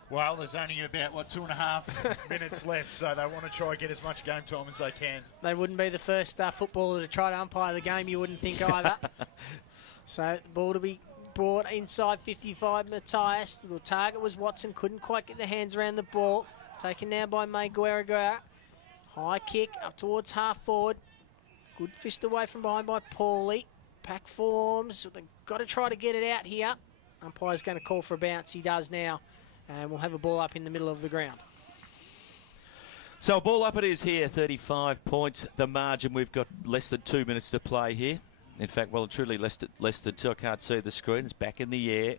Well, there's only about, 2.5 minutes left, so they want to try and get as much game time as they can. They wouldn't be the first footballer to try to umpire the game, you wouldn't think either. So the ball to be brought inside 55, Matthias. The target was Watson, couldn't quite get the hands around the ball. Taken now by May Guerra. High kick up towards half forward. Good fist away from behind by Paulie. Pack forms. They've got to try to get it out here. Umpire's going to call for a bounce. He does now. And we'll have a ball up in the middle of the ground. So a ball up it is here. 35 points. The margin. We've got less than 2 minutes to play here. In fact, well, truly less than two. I can't see the screen. It's back in the air.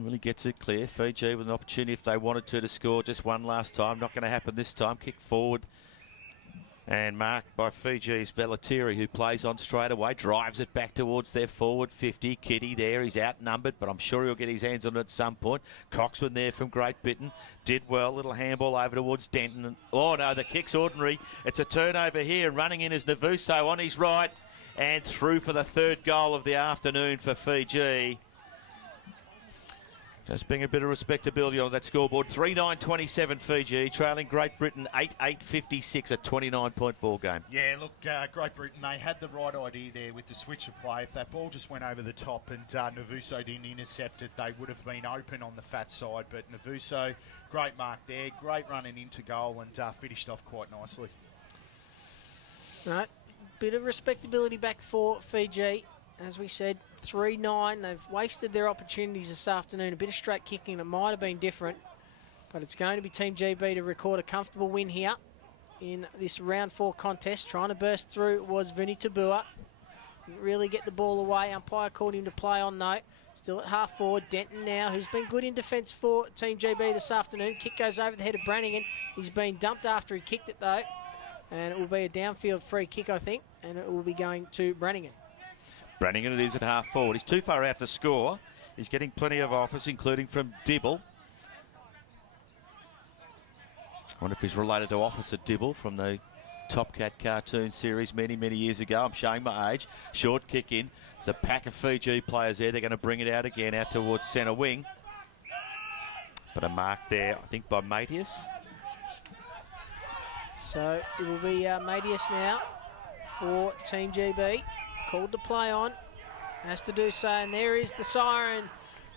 Really gets it clear. Fiji with an opportunity if they wanted to score just one last time. Not going to happen this time. Kick forward and marked by Fiji's Vellatiri, who plays on straight away. Drives it back towards their forward 50. Kitty there. He's outnumbered, but I'm sure he'll get his hands on it at some point. Coxman there from Great Britain. Did well. Little handball over towards Denton. Oh, no, the kick's ordinary. It's a turnover here. Running in is Navuso on his right. And through for the third goal of the afternoon for Fiji. Just being a bit of respectability on that scoreboard. 3-9-27 Fiji, trailing Great Britain 8-8-56, a 29-point ball game. Yeah, look, Great Britain, they had the right idea there with the switch of play. If that ball just went over the top and Navuso didn't intercept it, they would have been open on the fat side. But Navuso, great mark there, great running into goal and finished off quite nicely. Right, bit of respectability back for Fiji. As we said, 3-9. They've wasted their opportunities this afternoon. A bit of straight kicking that might have been different. But it's going to be Team GB to record a comfortable win here in this round 4 contest. Trying to burst through was Vuni Tabua. Didn't really get the ball away. Umpire called him to play on note. Still at half forward. Denton now, who's been good in defence for Team GB this afternoon. Kick goes over the head of Brannigan. He's been dumped after he kicked it though. And it will be a downfield free kick, I think. And it will be going to Brannigan. Brannigan it is at half forward. He's too far out to score. He's getting plenty of offers, including from Dibble. I wonder if he's related to Officer Dibble from the Top Cat cartoon series many, many years ago. I'm showing my age. Short kick in. There's a pack of Fiji players there. They're going to bring it out again, out towards centre wing. But a mark there, I think, by Matius. So it will be Matius now for Team GB. Called to play on, has to do so, and there is the siren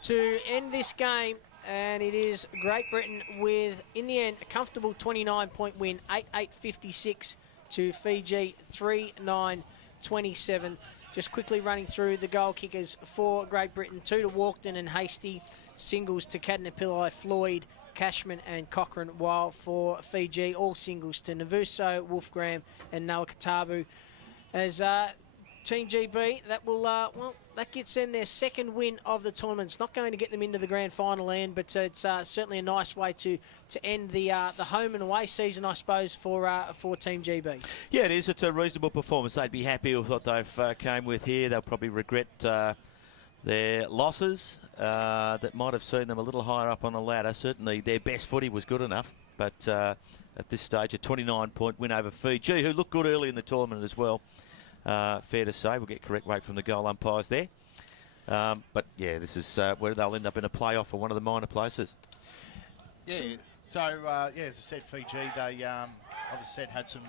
to end this game, and it is Great Britain with, in the end, a comfortable 29-point win, 8-8-56 to Fiji, 3-9-27. Just quickly running through the goal kickers for Great Britain, 2 to Walkden and Hasty, singles to Kadnapillai, Floyd, Cashman and Cochrane, while for Fiji, all singles to Navuso, Wolfgram and Noah Katabu. As Team GB, that will, that gets them their second win of the tournament. It's not going to get them into the grand final end, but it's certainly a nice way to end the home and away season, I suppose, for Team GB. Yeah, it is. It's a reasonable performance. They'd be happy with what they've came with here. They'll probably regret their losses that might have seen them a little higher up on the ladder. Certainly their best footy was good enough, but at this stage, a 29-point win over Fiji, who looked good early in the tournament as well. Fair to say. We'll get correct weight from the goal umpires there. But, yeah, this is where they'll end up in a playoff for one of the minor places. Yeah, so, as I said, Fiji, they, as I said, had some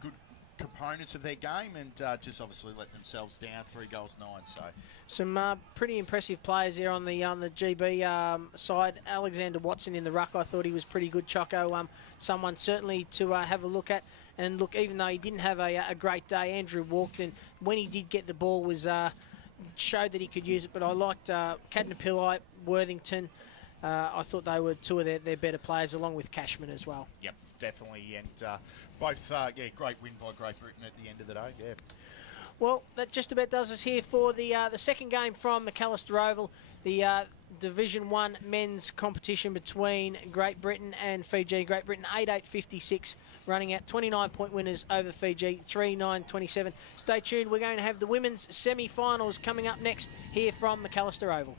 good components of their game and just obviously let themselves down 3 goals 9. So some pretty impressive players there on the GB side. Alexander Watson in the ruck, I thought he was pretty good. Choco, someone certainly to have a look at. And look, even though he didn't have a great day, Andrew walked, and when he did get the ball, was showed that he could use it. But I liked Cadnapillai, Worthington. I thought they were 2 of their better players, along with Cashman as well. Yep, definitely. And both, great win by Great Britain at the end of the day. Yeah. Well, that just about does us here for the second game from McAllister Oval, the Division 1 men's competition between Great Britain and Fiji. Great Britain 8-8-56, running out 29-point winners over Fiji 3-9-27. Stay tuned, we're going to have the women's semi-finals coming up next here from McAllister Oval.